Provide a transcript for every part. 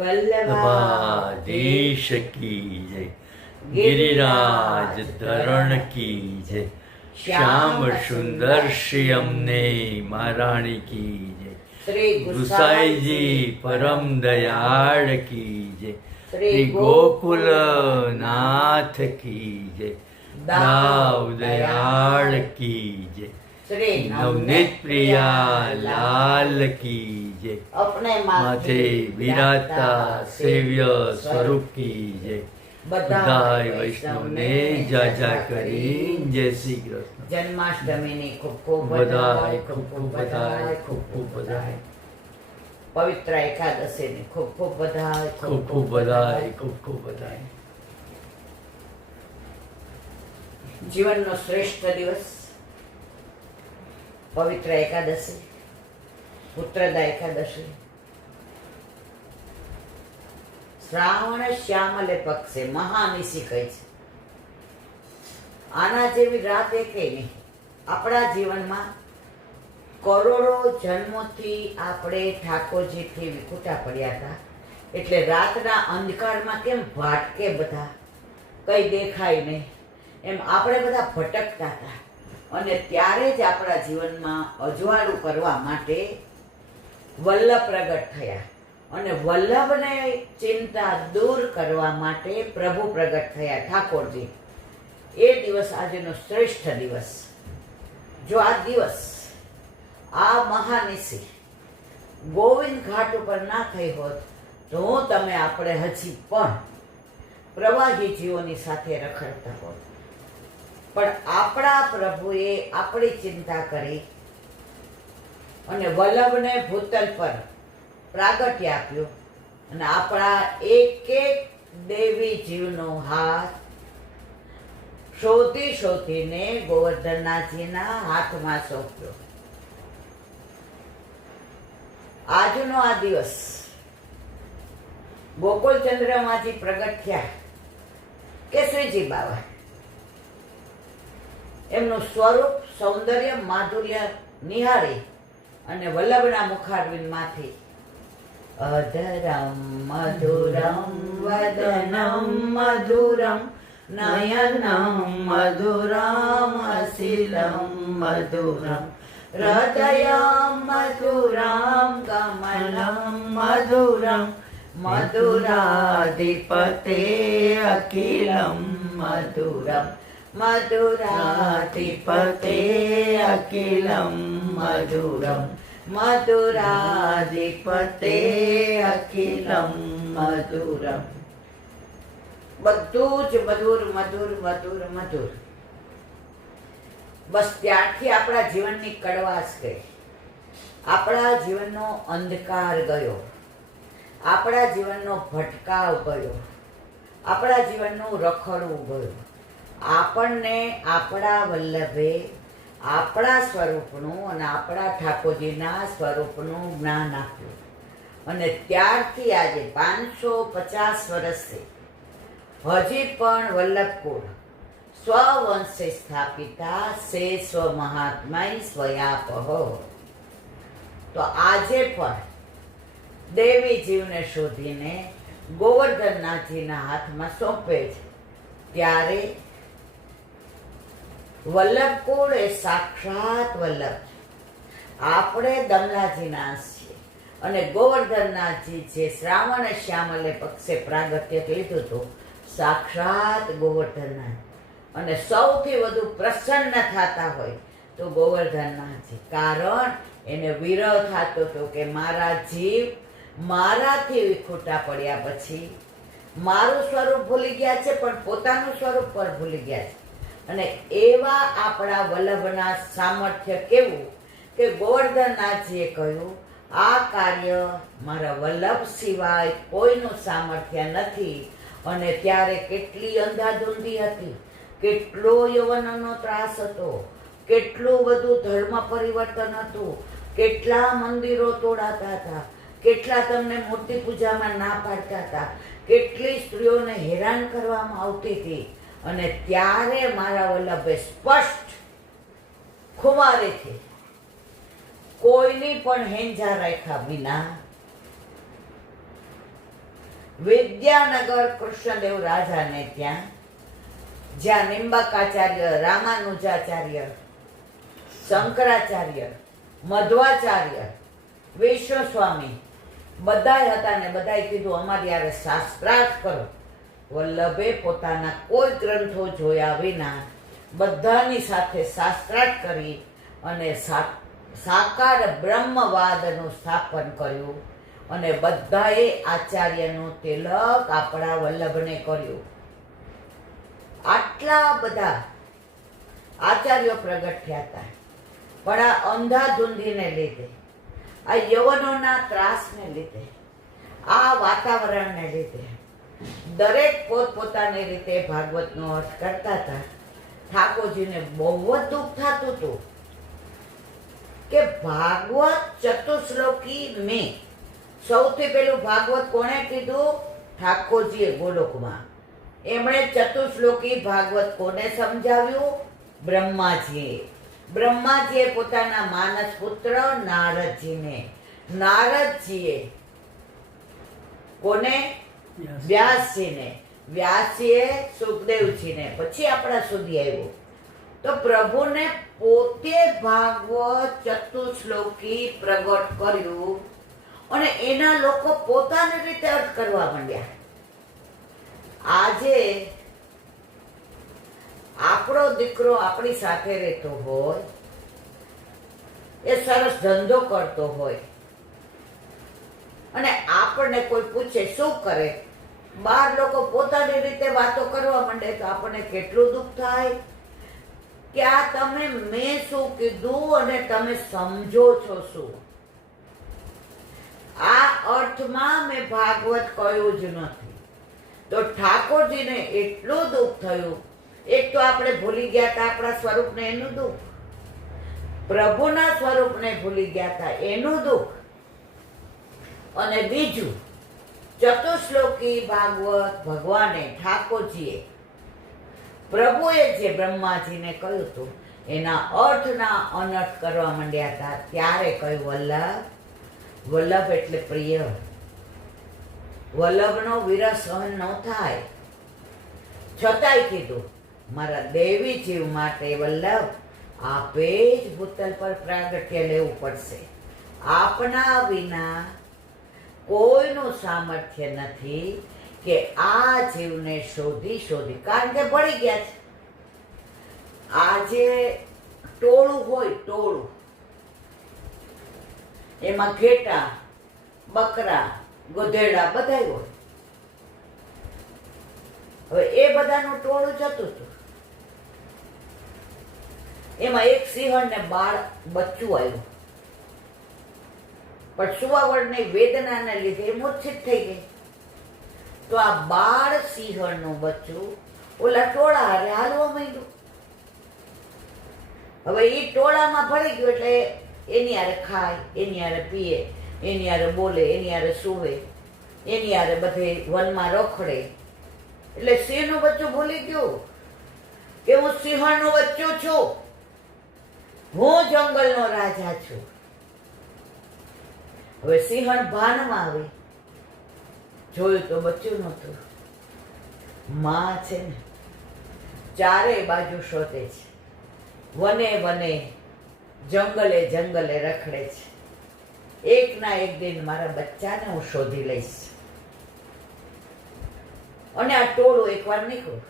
વલ્લભાધીશ કી જય, गिरिराज धरण की जय, श्याम सुंदर श्री अमने महारानी की जय, श्री गुसाई जी परम दयाल की जय, श्री गोकुल नाथ की जय, दाव दयाल की जय, श्री नवनीत प्रिया लाल की जय, अपने माथे विराता सेव्य स्वरूप की जय, બધાય વૈષ્ણવને જાજા કરી જય શ્રી કૃષ્ણ. જન્માષ્ટમીની ખૂબ ખૂબ બધાય, ખૂબ ખૂબ બધાય, ખૂબ ખૂબ બધાય, પવિત્ર એકાદશીની ખૂબ ખૂબ બધાય, ખૂબ ખૂબ બધાય, ખૂબ ખૂબ બધાય. જીવનનો શ્રેષ્ઠ દિવસ પવિત્ર એકાદશી, પુત્રદા એકાદશી, શ્રાવણ શ્યામલે પક્ષે મહાનિશી કહે છે. આના જેવી રાત એકેય નહીં. આપણા જીવનમાં કરોડો જન્મોથી આપણે ઠાકોરજીથી વિખૂટા પડ્યા હતા. એટલે રાતના અંધકારમાં કેમ ભાટકે બધા, કઈ દેખાય નહીં, એમ આપણે બધા ભટકતા હતા. અને ત્યારે જ આપણા જીવનમાં અજવાળું કરવા માટે વલ્લભ પ્રગટ થયા. અને વલ્લભને ચિંતા દૂર કરવા માટે પ્રભુ પ્રગટ થયા ઠાકોરજી. એ દિવસ આજનો શ્રેષ્ઠ દિવસ. જો આ દિવસ, આ મહાનિશી ગોવિંદ ઘાટ ઉપર ના થઈ હોત તો તમે આપણે હજી પણ પ્રવાહી જીવોની સાથે રખડતા હોત. પણ આપણા પ્રભુએ આપણી ચિંતા કરી અને વલ્લભને ભૂતલ પર પ્રાગટ્ય આપ્યું. અને આપણા એક એક દેવી જીવનો હાથ શોધી શોધીને ગોવર્ધનનાથજીના હાથમાં સોંપ્યો. આજનો આ દિવસ ગોકુળચંદ્રમાજી પ્રગટ થયા કે શ્રીજી બાવા, એમનું સ્વરૂપ, સૌંદર્ય, માધુર્ય નિહાળી અને વલ્લભના મુખારવિંદમાંથી અધરમ મધુરમ વદનમ મધુરમ નયનમ મધુરમ અશીલમ મધુરમ હૃદયમ મધુરમ કમલમ મધુરમ મધુરાધિપતે અખિલમ મધુરમ મધુરાધિપતે અખિલમ મધુરમ મધુરાધિપતે અખિલમ મધુરમ. બધું જ મધુર મધુર મધુર મધુર. બસ ત્યારથી આપણા જીવનની કડવાશ ગઈ, આપણા જીવનનો અંધકાર ગયો, આપણા જીવનનો ભટકાવ ગયો, આપણા જીવનનું રખડવું ગયું. આપણને આપણા વલ્લભે આપણા સ્વરૂપનું અને આપણા ઠાકોરજીના સ્વરૂપનું જ્ઞાન આપ્યું. અને ત્યારથી આજે 550 વર્ષથી હજી પણ વલ્લભકુળ સ્વવંશે સ્થાપિતા સે સ્વ મહાત્માય સ્વયાપહ. તો આજે પણ દેવી જીવને શોધીને ગોવર્ધનનાથજીના હાથમાં સોંપે છે. ત્યારે વલ્લભકુળ એ સાક્ષાત વલ્લભ છે. આપણે દમલાજીના અંશ છીએ. અને ગોવર્ધનનાથજી જે શ્રાવણ શ્યામલે પક્ષે પ્રાગટ્ય લીધું હતું, સાક્ષાત ગોવર્ધનનાથ. અને સૌથી વધુ પ્રસન્ન થતા હોય તો ગોવર્ધનનાથજી. કારણ એને વિરહ થતો હતો કે મારા જીવ મારાથી વિખૂટા પડ્યા પછી મારું સ્વરૂપ ભૂલી ગયા છે, પણ પોતાનું સ્વરૂપ પણ ભૂલી ગયા છે. અને એવા આપણા વલ્લભના સામર્થ્ય કેવું કે ગોવર્ધનનાથજીએ કહ્યું, આ કાર્ય મારા વલ્લભ સિવાય કોઈનું સામર્થ્ય નથી. અને ત્યારે કેટલી અંધાધૂંધી હતી, કેટલો યવનનો ત્રાસ હતો, કેટલું બધું ધર્મ પરિવર્તન હતું, કેટલા મંદિરો તોડાતા હતા, કેટલા તમને મૂર્તિ પૂજામાં ના પાડતા હતા, કેટલી સ્ત્રીઓને હેરાન કરવામાં આવતી હતી. અને ત્યારે મારા વલ્લભે સ્પષ્ટ ખુમારેથી કોઈની પણ હેંજા રાખ્યા વિના વિદ્યાનગર કૃષ્ણદેવ રાજાને ત્યાં, જ્યાં નિંબાકાચાર્ય, રામાનુજાચાર્ય, શંકરાચાર્ય, મધ્વાચાર્ય, વિષ્ણુ સ્વામી બધાય હતા ને બધાએ કીધું અમારી યારે શાસ્ત્રાર્થ કરો. વલ્લભે પોતાના કોઈ ગ્રંથો જોયા વિના બધાની સાથે શાસ્ત્રાર્થ કરી અને સાકાર બ્રહ્મવાદનું સ્થાપન કર્યું અને બધાએ આચાર્યનું તિલક આપણા વલ્લભને કર્યું. આટલા બધા આચાર્યો પ્રગટ થયા હતા, પણ આ અંધાધૂંધીને લીધે, આ યવનોના ત્રાસને લીધે, આ વાતાવરણને લીધે દરેક પોતપોતાની રીતે ભાગવતનો અર્થ કરતા હતા. ઠાકોરજીને બહુ જ દુઃખ થતું હતું કે ભાગવત ચતુશ્લોકી મેં, સૌથી પેલું ભાગવત કોણે કીધું? ઠાકોરજીએ ગોલોકમાં. એમણે ચતુશ્લોકી ભાગવત કોને સમજાવ્યું? બ્રહ્માજીએ. બ્રહ્માજીએ પોતાના માનસ પુત્ર નારદજીને, નારદજીએ કોને? વ્યાસજીને, વ્યાસજીએ સુખદેવજીને, પછી આપણા સુધી આવ્યું. તો પ્રભુને પોતે ભાગવત ચતુશ્લોકી પ્રગટ કર્યું અને એના લોકો પોતાની રીતે અર્થ કરવા માંડ્યા. આજે આપણો દીકરો આપણી સાથે રહેતો હોય, એ સરસ ધંધો કરતો હોય અને આપણને કોઈ પૂછે શું કરે, બાર લોકો પોતાની રીતે વાતો કરવા માંડે તો આપણને કેટલું દુઃખ થાય કે આ તમે મેં શું કીધું અને તમે સમજો છો શું? આ અર્થમાં મેં ભાગવત કહ્યું જ નથી. તો ઠાકોરજીને એટલું દુઃખ થયું. એક તો આપણે ભૂલી ગયા હતા આપણા સ્વરૂપને, એનું દુઃખ. પ્રભુના સ્વરૂપને ભૂલી ગયા હતા, એનું દુઃખ. અને બીજું, ચતુશ્લોકી ભાગવત ભગવાને, ઠાકોરજીએ, પ્રભુએ જે બ્રહ્માજીને કહ્યું હતું એના અર્થના અનર્થ કરવા માંડ્યા હતા. ત્યારે કહ્યું વલ્લભ, વલ્લભ એટલે પ્રિય, વલ્લભનો વિરહ સહન ન થાય. છતાંય કીધું મારા દેવી જીવ માટે વલ્લભ આપે જ ભૂતલ પર પ્રાગટ્ય લેવું પડશે. આપના વિના કોઈનું સામર્થ્ય નથી કે આ જીવને શોધી, કારણ કે પડી ગયા છે. આજે ટોળું હોય, ટોળું, એમાં ઘેટા, બકરા, ગધેડા બધા હોય. હવે એ બધાનું ટોળું જતું હતું. એમાં એક સિંહણને બાળ બચ્ચું આવ્યું, પણ સુવાવડની વેદનાને લીધે મૂર્છિત થઈ ગઈ. તો આ બાળ સિંહણનું બચ્ચું ઓલા ટોળા હારે હાલવા માંડ્યું. હવે એ ટોળામાં ભળી ગયું એટલે એની હારે ખાય, એની હારે પીએ, એની હારે બોલે, એની હારે સૂવે, એની હારે બધે વનમાં રખડે. એટલે સિંહનું બચ્ચું ભૂલી ગયું કે હું સિંહણનું બચ્ચું છું, હું જંગલનો રાજા છું. હવે સિંહણ ભાનમાં આવી, જોયું તો બચ્ચું નહોતું. માં છે ને ચારે બાજુ શોધે છે, વને વને, જંગલે જંગલે રખડે છે. એક ના એક દિન મારા બચ્ચાને હું શોધી લઈશ. અને આ ટોળું એકવાર નીકળ્યું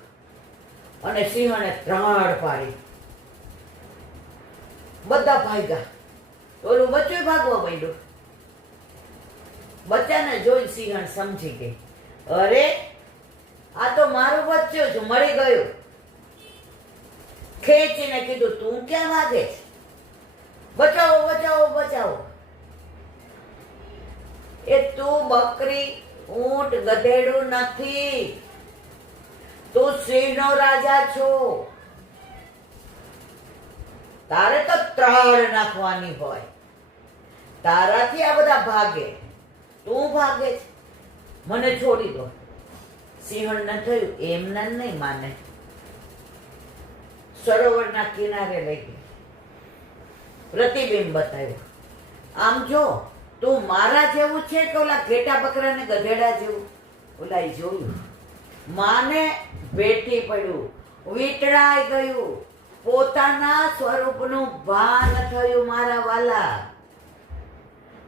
અને સિંહણે ત્રાણ પાડી, બધા ભાગ્યા. ઓલું બચ્ચું ભાગવા માંડ્યું. બચ્ચાને જોઈ સિંહણ સમજી ગઈ, અરે આ તો મારું બચ્ચું જ મળી ગયું. ખેંચીને કીધું તું ક્યાં ભાગે છે? બચાવો, બચાવો, બચાવો. એ તું બકરી, ઊંટ, ગધેડું નથી, તું સિંહનો રાજા છો. તારે તો ત્રાળ નાખવાની હોય, તારાથી આ બધા ભાગે, તું ભાગે છે. મને છોડી દો. સિંહણને થયું એમના નહીં માને. સરોવરના કિનારે લઈ ગઈ, પ્રતિબિંબ બતાવ્યું. આમ જો તું મારા જેવું છે કે ઓલા ઘેટા બકરા ને ગધેડા જેવું? ઓલાએ જોયું, માને ભેટી પડ્યું, વીંટળાઈ ગયું, પોતાના સ્વરૂપનું ભાન થયું મારા વાલા,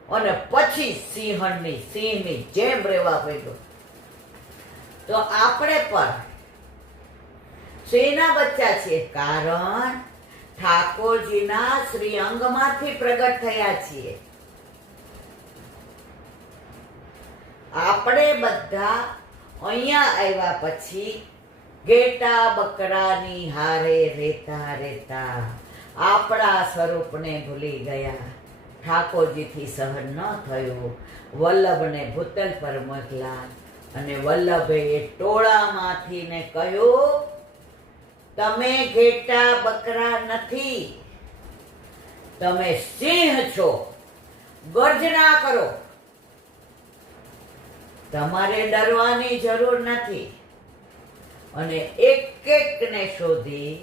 અને પછી સિંહની જેમ રહેવા પડ્યું. તો આપણે પણ સિંહના બચ્ચા છીએ, કારણ ઠાકોરજીના શ્રી અંગમાંથી પ્રગટ થયા છીએ. આપણે બધા અહીંયા આવ્યા પછી ઘેટા બકરાની હારે રહેતા રહેતા આપણા સ્વરૂપને ભૂલી ગયા. ઠાકોરજીથી સહન ન થયું, વલ્લભને ભૂતલ પર મોકલા, અને વલ્લભે એ ટોળામાંથી ને કહ્યું, તમે ઘેટા બકરા નથી, તમે સિંહ છો, ગર્જના કરો. તમારે ડરવાની જરૂર નથી. અને એક ને શોધી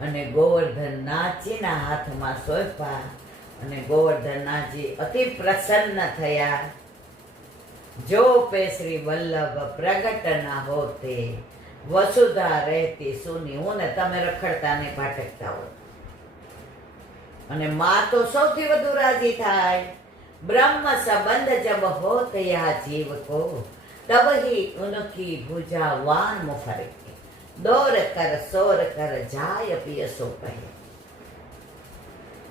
અને ગોવર્ધનનાથજીના હાથમાં સોંપ્યા, અને ગોવર્ધનનાથજી અતિ પ્રસન્ન થયા. જો પે શ્રી વલ્લભ પ્રગટ ના હોતે, વસુધા રહેતી સુની. હું ને તમે રખડતા ને ભટકતા હો. અને માં તો સૌથી વધુ રાજી થાય. ब्रह्म संबंध जब होत या जीव को, तब ही उनकी भुजा वान मुफरे, दौर कर सोर कर जाय पिय सो कहे.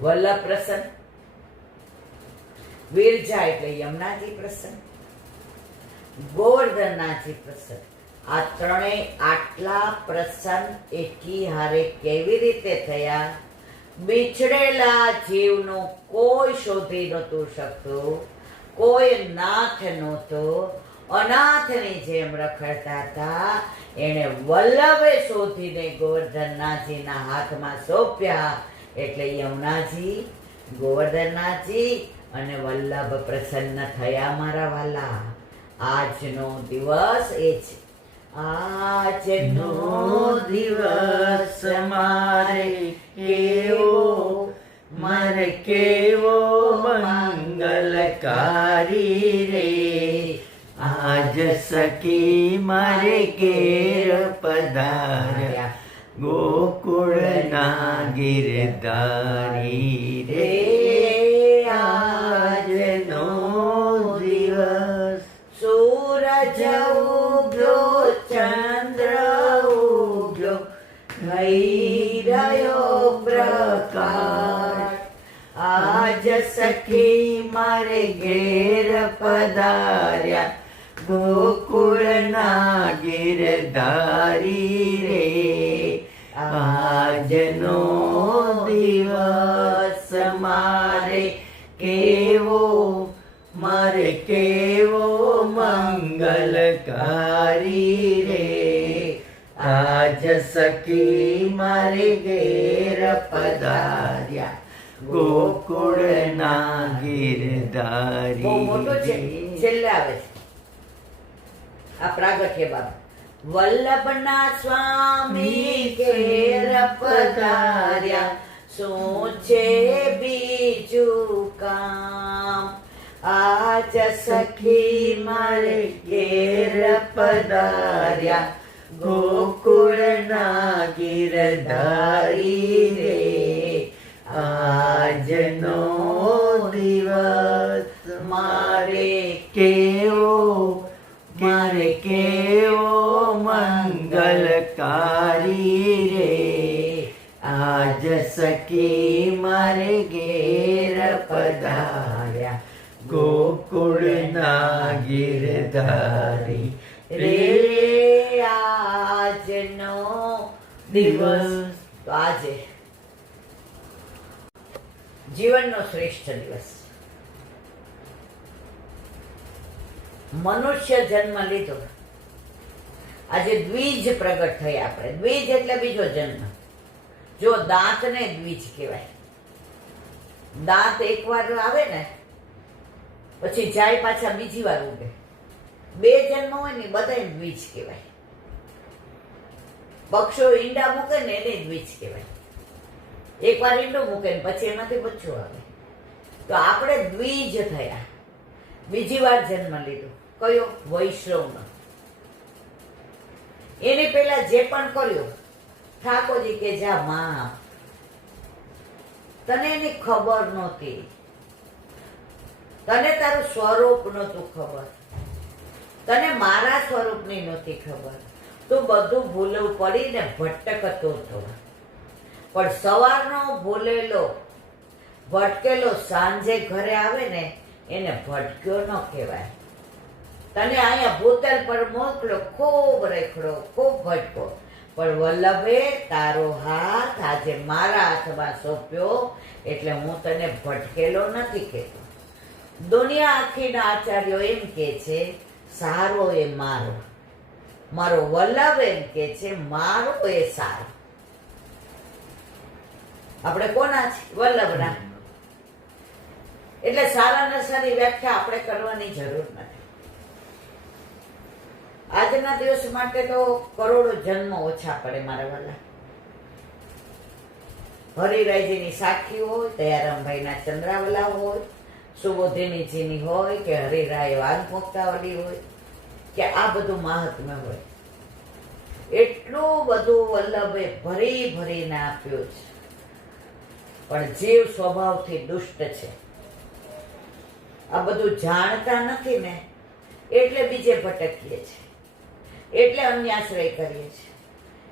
वल्लभ प्रसन्न, વીરજા એટલે યમુનાજી પ્રસન્ન, ગોવર્ધનનાથજી પ્રસન્ન. આ ત્રણેય આટલા પ્રસન્ન એકી હારે કેવી રીતે થયા? બિછડેલા જીવનું કોઈ શોધી નહોતું શકતું, કોઈ નાથ નહોતો, અનાથની જેમ રખડતા હતા. એણે વલ્લભે શોધીને ગોવર્ધનનાથજીના હાથમાં સોંપ્યા. એટલે યમુનાજી, ગોવર્ધનનાથજી અને વલ્લભ પ્રસન્ન થયા મારા વાલા. આજનો દિવસ એ છે. આજનો દિવસ મારે કેવો મંગલકારી રે. આજ સખી મારે ઘેર પધાર્યા, ગોકુળના ગિરધારી રે. આજનો દિવસ સૂરજ ઉગ્યો, ચંદ્ર ઉગ્યો, થઈ રહ્યો પ્રકાશ. આજ સખી મારે ઘેર પધાર્યા, ગોકુળના ગિરધારી રે. આજનો દિવસ મારે કેવો મંગલકારી રે. આજ સખી મારે ઘેર પધાર્યા, ગોકુળના ગિરધારી. બહુ મોટો છે, છેલ્લે આવે છે આ પ્રાગટ્ય બાબત. વલ્લભના સ્વામી ઘેર પધાર્યા, શું છે બીજું કામ? આજ સખી મારે ઘેર પધાર્યા, ગોકુળના ગિરધારી રે. આજનો દિવસ મારે કેવો મંગલકારી રે. આજ સખી મારે ઘેર પધાર્યા, ગોકુળના ગિરધારી રે. આજનો દિવસ, તો આજે જીવનનો શ્રેષ્ઠ દિવસ. મનુષ્ય જન્મ લીધો, આજે દ્વિજ પ્રગટ થયા આપણે. દ્વિજ એટલે બીજો જન્મ. જો દાંતને દ્વિજ કહેવાય. દાંત એકવાર આવે ને પછી જાય, પાછા બીજી વાર ઉગે. બે જન્મ હોય ને બધાય દ્વિજ કહેવાય. પક્ષો ઈંડા મૂકે ને એને દ્વિજ કહેવાય. એકવાર ઈંડું મૂકે ને પછી એમાંથી બચ્ચું આવે. તો આપણે દ્વિજ થયા, બીજી વાર જન્મ લીધો. કયો? વૈષ્ણવનો. એની પહેલા જે પણ કર્યું, ઠાકોરજી કે જા માં, તને એની ખબર નહોતી, તને તારું સ્વરૂપ નહોતું ખબર, તને મારા સ્વરૂપની નહોતી ખબર, તું બધું ભૂલું પડીને ભટકતો હતો. પણ સવારનો ભૂલેલો ભટકેલો સાંજે ઘરે આવે ને એને ભટક્યો ન કહેવાય. તને અહીંયા ભૂતલ પર મોકલો, ખૂબ રેખડો, ખૂબ ભટકો, પણ વલ્લભે તારો હાથ આજે મારા હાથમાં સોંપ્યો એટલે હું તને ભટકેલો નથી કહેતો. દુનિયા આખીના આચાર્યો એમ કે છે સારો એ મારો, મારો વલ્લભ એમ કે છે મારો એ સારો. આપણે કોના છે? વલ્લભના. એટલે સારા નશાની વ્યાખ્યા આપણે કરવાની જરૂર નથી. આજના દિવસ માટે તો કરોડો જન્મ ઓછા પડે મારા વાલા. હરિરાયજીની સાખી હોય, દયારામભાઈના ચંદ્રાવલા હોય, સુબોધિનીજીની હોય કે હરિરાય વાઘમુક્તાવલી હોય કે આ બધું મહાત્મ્ય હોય, એટલું બધું વલ્લભે ભરી ભરીને આપ્યું છે. પણ જીવ સ્વભાવથી દુષ્ટ છે. આ બધું જાણતા નથી ને એટલે બીજે ભટકીએ છીએ, એટલે અન્યાશ્રય કરીએ છીએ,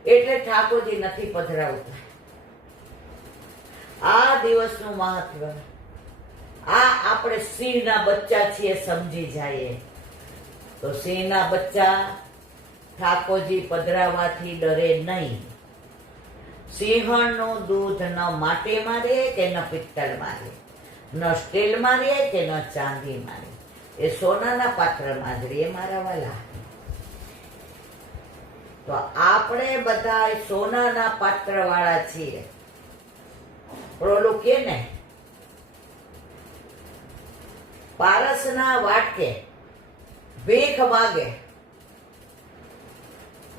એટલે ઠાકોરજી નથી પધરાવતા. આ દિવસનું મહત્વ, આ આપણે સિંહના બચ્ચા છીએ સમજી જઈએ તો સિંહના બચ્ચા ઠાકોરજી પધરાવવાથી ડરે નહીં. સિંહણનું દૂધ ન માટીમાં રહે કે ન પિત્તળમાં રહે, ન સ્ટીલમાં રહે કે ન ચાંદીમાં રહે, એ સોનાના પાત્રમાં જ રહે મારા વાલા. તો આપણે બધા સોનાના પાત્ર વાળા છીએ. ઓલું કે ને પારસના વાટકે ભીખ માગે,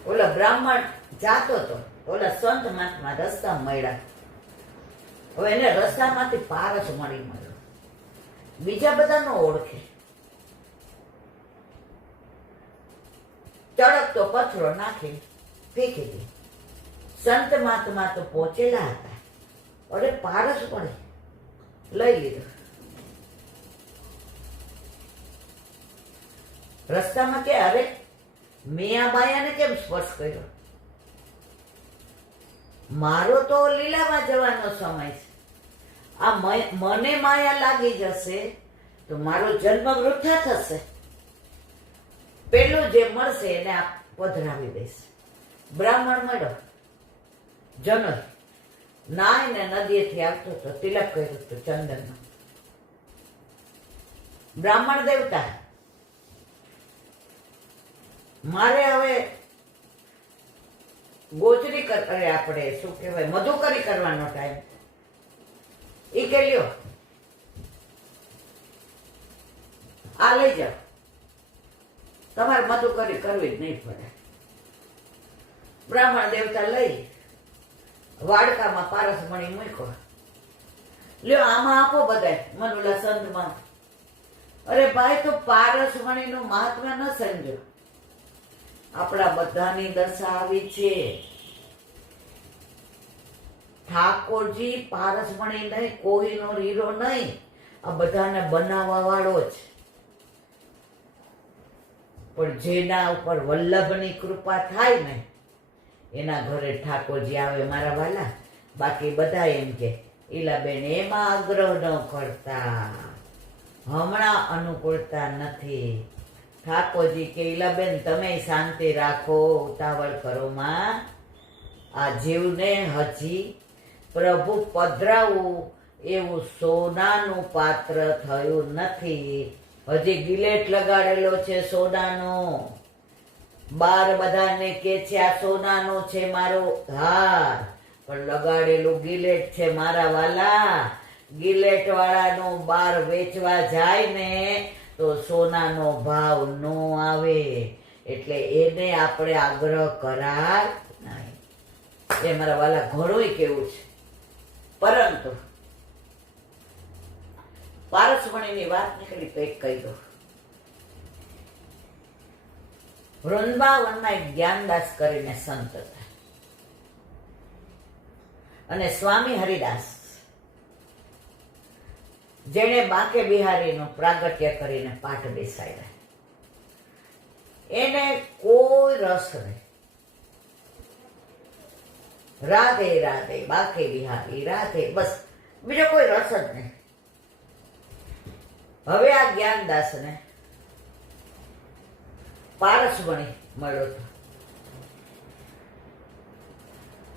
ઓલા બ્રાહ્મણ જાતો તો ઓલા સંત મહાત્મા રસ્તા મળ્યા. હવે એને રસ્તામાંથી પારસ મળ્યો, બીજા બધા નો ઓળખે. ચડકતો પથરો નાખી ફેંકી દે. સંત મહાત્મા તો પહોંચેલા હતા, અરે પારસ પડે, લઈ લીધો. રસ્તામાં કે અરે મેં આ બાયાને કેમ સ્પર્શ કર્યો? મારો તો લીલામાં જવાનો સમય છે. આ મને માયા લાગી જશે તો મારો જન્મ વૃથા થશે. પેલું જે મળશે એને આ પધરાવી દઈશ. બ્રાહ્મણ મળ્યો, જનોઈ નાય ને નદીએથી આવતો તો તિલક કર્યું હતું ચંદનનો. બ્રાહ્મણ દેવતા, મારે હવે ગોચરી કરે, આપણે શું કહેવાય, મધુકરી કરવાનો ટાઈમ. ઈ કે લ્યો આ લઈ જાઓ, તમારે મધુકરી કરવી જ નહીં પડે. બ્રાહ્મણ દેવતા લઈ વાડકામાં પારસ મણી મૂક્યો. લ્યો આમાં આપો બધાય મનુલા સંતમાં. અરે ભાઈ, તો પારસ મણીનું મહાત્મ્ય ન સમજો. આપણા બધાની દશા આવી છે. ઠાકોરજી પારસમણી નહીં, કોઈનો હીરો નહીં, આ બધાને બનાવવા વાળો જ. પણ જેના ઉપર વલ્લભની કૃપા થાય ને એના ઘરે ઠાકોરજી આવે મારા વાલા. બાકી બધા એમ કે ઈલાબેન એમાં આગ્રહ ન કરતા, હમણાં અનુકૂળતા નથી. ઠાકોરજી કે ઈલાબેન તમે શાંતિ રાખો, ઉતાવળ કરો માં. આ જીવને હજી પ્રભુ પધરાવું એવું સોનાનું પાત્ર થયું નથી. હજી ગિલેટ લગાડેલો છે સોનાનો. બાર બધાને કે છે આ સોનાનો છે મારો હાર, પણ લગાડેલું ગિલેટ છે મારા વાલા. ગિલેટ વાળાનો બાર વેચવા જાય ને તો સોનાનો ભાવ નો આવે, એટલે એને આપણે આગ્રહ કરાય નહીં. એ મારા વાલા ઘણું કેવું છે. પરંતુ પારસમણીની વાત નીકળી તો એક કહી દો. વૃંદાવનમાં એક જ્ઞાનદાસ કરીને સંત હતા અને સ્વામી હરિદાસ, જેણે બાંકે બિહારીનું પ્રાગટ્ય કરીને પાઠ બેસાડ્યા. એને કોઈ રસ નહીં. રાધે રાધે બાંકે બિહારી રાધે, બસ બીજો કોઈ રસ જ નહીં. હવે આ જ્ઞાનદાસને પારસમણી મળ્યો હતો.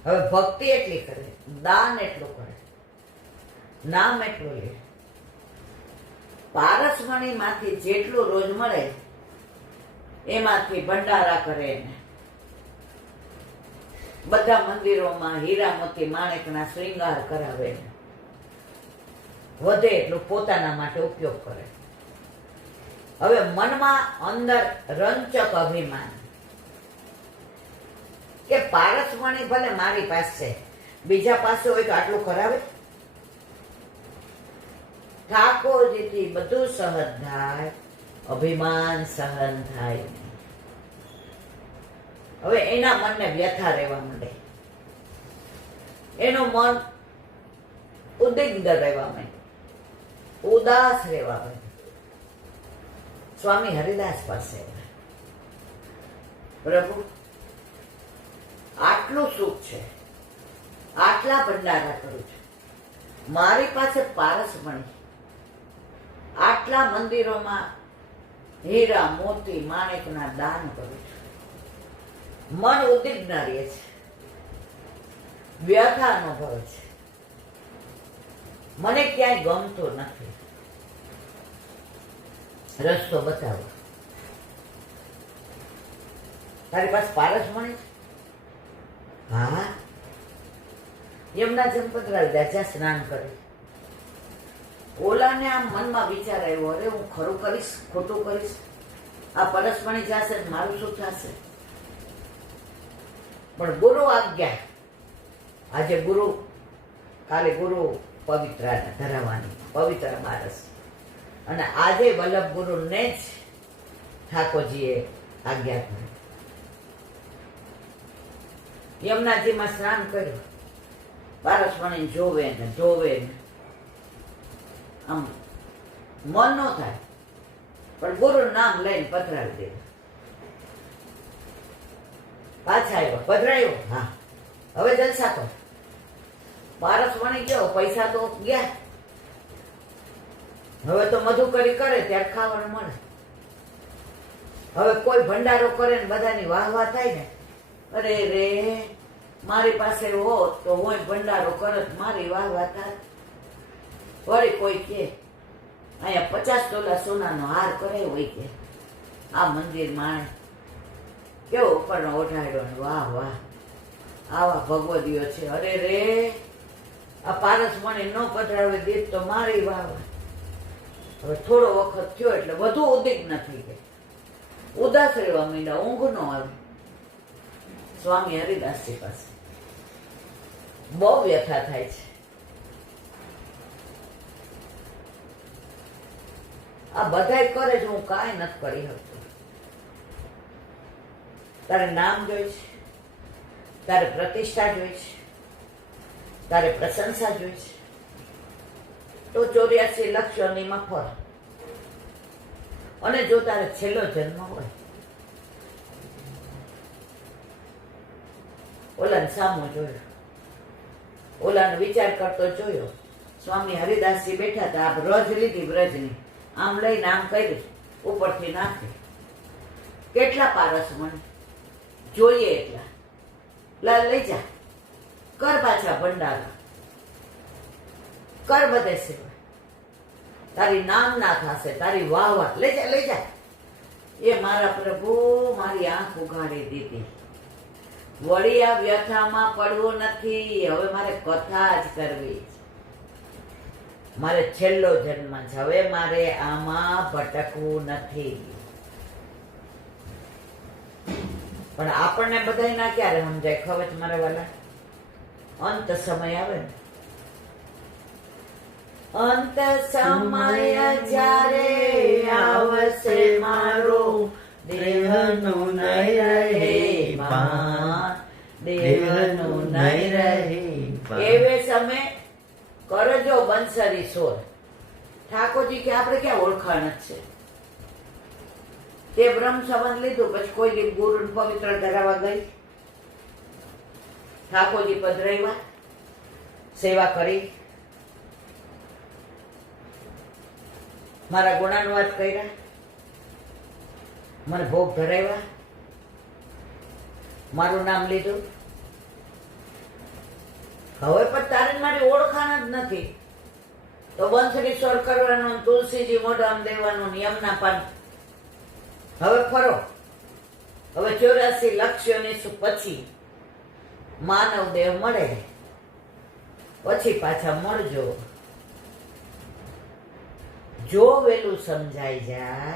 હવે ભક્તિ એટલી કરે, દાન એટલું કરે, નામ એટલું લે. પારસમણીમાંથી જેટલું રોજ મળે એમાંથી ભંડારા કરે ને બધા મંદિરોમાં હીરા મોતી માણેકના શ્રૃંગાર કરાવે ને વધે એટલું પોતાના માટે ઉપયોગ કરે. હવે મનમાં અંદર રંચક અભિમાન કે પારસમણી ભલે મારી પાસે, બીજા પાસે હોય તો આટલું કરાવે. ઠાકોરજીથી બધું સહન થાય, અભિમાન સહન થાય નહીં. હવે એના મનને વ્યથા રહેવા માંડે, એનું મન ઉદ્વિગ્ન રહેવા માંડે, ઉદાસ રહેવા માંડે. સ્વામી હરિદાસ પાસે, પ્રભુ આટલું સુખ છે, આટલા ભંડારા કરું છું, મારી પાસે પારસમણી, આટલા મંદિરોમાં હીરા મોતી માણેકના દાન કરું છું. મન ઉદ્વિગ્ન રહે છે, વ્યથા અનુભવે છે, મને ક્યાંય ગમતું નથી. રસ્તો બતાવો. તારી પાસે પારસમણી છે? હા. યમુના જંપતરાલ દાચા સ્નાન કરે. ઓલાને આમ મનમાં વિચાર આવ્યો, અરે હું ખરું કરીશ, ખોટું કરીશ, આ પરસમણી જશે મારું શું થશે? પણ ગુરુ આજ્ઞા, આજે ગુરુ, કાલે ગુરુ પવિત્ર ધરાવવાની, પવિત્ર બારસ, અને આજે વલ્લભ ગુરુને જ ઠાકોરજીએ આજ્ઞા કરી. યમુનાજીમાં સ્નાન કર્યું, પારસમણી જોવે ને જોવે ને આમ મન ન થાય, પણ ગુરુ નામ લઈને પધરાવી દીધું. પાછા આવ્યો, પધરાયો, હા હવે જલસા કર. પારસમણી ગયો, પૈસા તો ગયા, હવે તો મધુકરી કરે ત્યારે ખાવાનું મળે. હવે કોઈ ભંડારો કરે ને બધાની વાહ વાહ થાય ને, અરે રે મારી પાસે હોત તો હું ભંડારો કરત, મારી વાહ વાહ થાય. વળી કોઈ કે અહીંયા 50 તોલા સોનાનો હાર કરે હોય કે આ મંદિર માણે કેવો ઉપરનો ઓઢાડ્યો ને વાહ વાહ આવા ભગવદીઓ છે. અરે રે આ પારસમણી ન પધરાવે દીધ તો મારી વાહ વાહ. હવે થોડો વખત થયો એટલે વધુ ઉદ્વિગ્ન થઈ ગઈ, ઉદાસ રહેવા માંડ્યા, ઊંઘ ન આવે. સ્વામી હરિદાસજી પાસે બહુ વ્યથા થાય છે. આ બધાય કરે છે, હું કાંઈ નથી કરી શકતો. તારે નામ જોઈ છે, તારે પ્રતિષ્ઠા જોઈ છે, તારે પ્રશંસા જોઈ છે, તો 84 લક્ષ યોનિમાં ફર. અને જો તારે છેલ્લો જન્મ હોય, ઓલાને સામો જોયો, ઓલાનો વિચાર કરતો જોયો. સ્વામી હરિદાસજી બેઠા હતા, આ રજ લીધી બ્રજની, આમ લઈને આમ કર્યું, ઉપરથી નાખી. કેટલા પારસમણી જોઈએ એટલા, લઈ જા, કર પાછા ભંડારા, કર બધે સેવા, તારી નામ ના થશે, તારી વાહ વાહ, લઈ જા લઈ જા. એ મારા પ્રભુ મારી આંખ ઉઘાડી દીધી. વળી આ વ્યથામાં પડવું નથી, હવે મારે કથા જ કરવી છે. મારે છેલ્લો જન્મ છે, હવે મારે આમાં ભટકવું નથી. પણ આપણને બધાયના ક્યારે સમજાય ખબર છે મારા વાલા? અંત સમય આવે ને, અંત સમય જ્યારે આવશે મારો, દેહનું નહીં રહે ભાન, દેહનું નહીં રહે ભાન. એવે સમય કરજો બંસરી સોર. ઠાકોરજી કે આપણે ક્યાં ઓળખાણ જ છે? તે બ્રહ્મ સંબંધ લીધું પછી કોઈ ગુરુ પવિત્ર ધરાવા ગઈ. ઠાકોરજી પધરાવ્યા, સેવા કરી, મારા ગુણાનુવાદ કર્યા, મને ભોગ ધરાવ્યા, મારું નામ લીધું. હવે પણ તારે ને મારી ઓળખાણ જ નથી તો બંસરી સ્વર કરવાનો, તુલસીજી મોઢામ દેવાનું, યમના પાન. હવે ફરો. હવે 84 લક્ષ્યોની પછી માનવ દેહ મળે, પછી પાછા મળજો. જો વેલું સમજાઈ જાય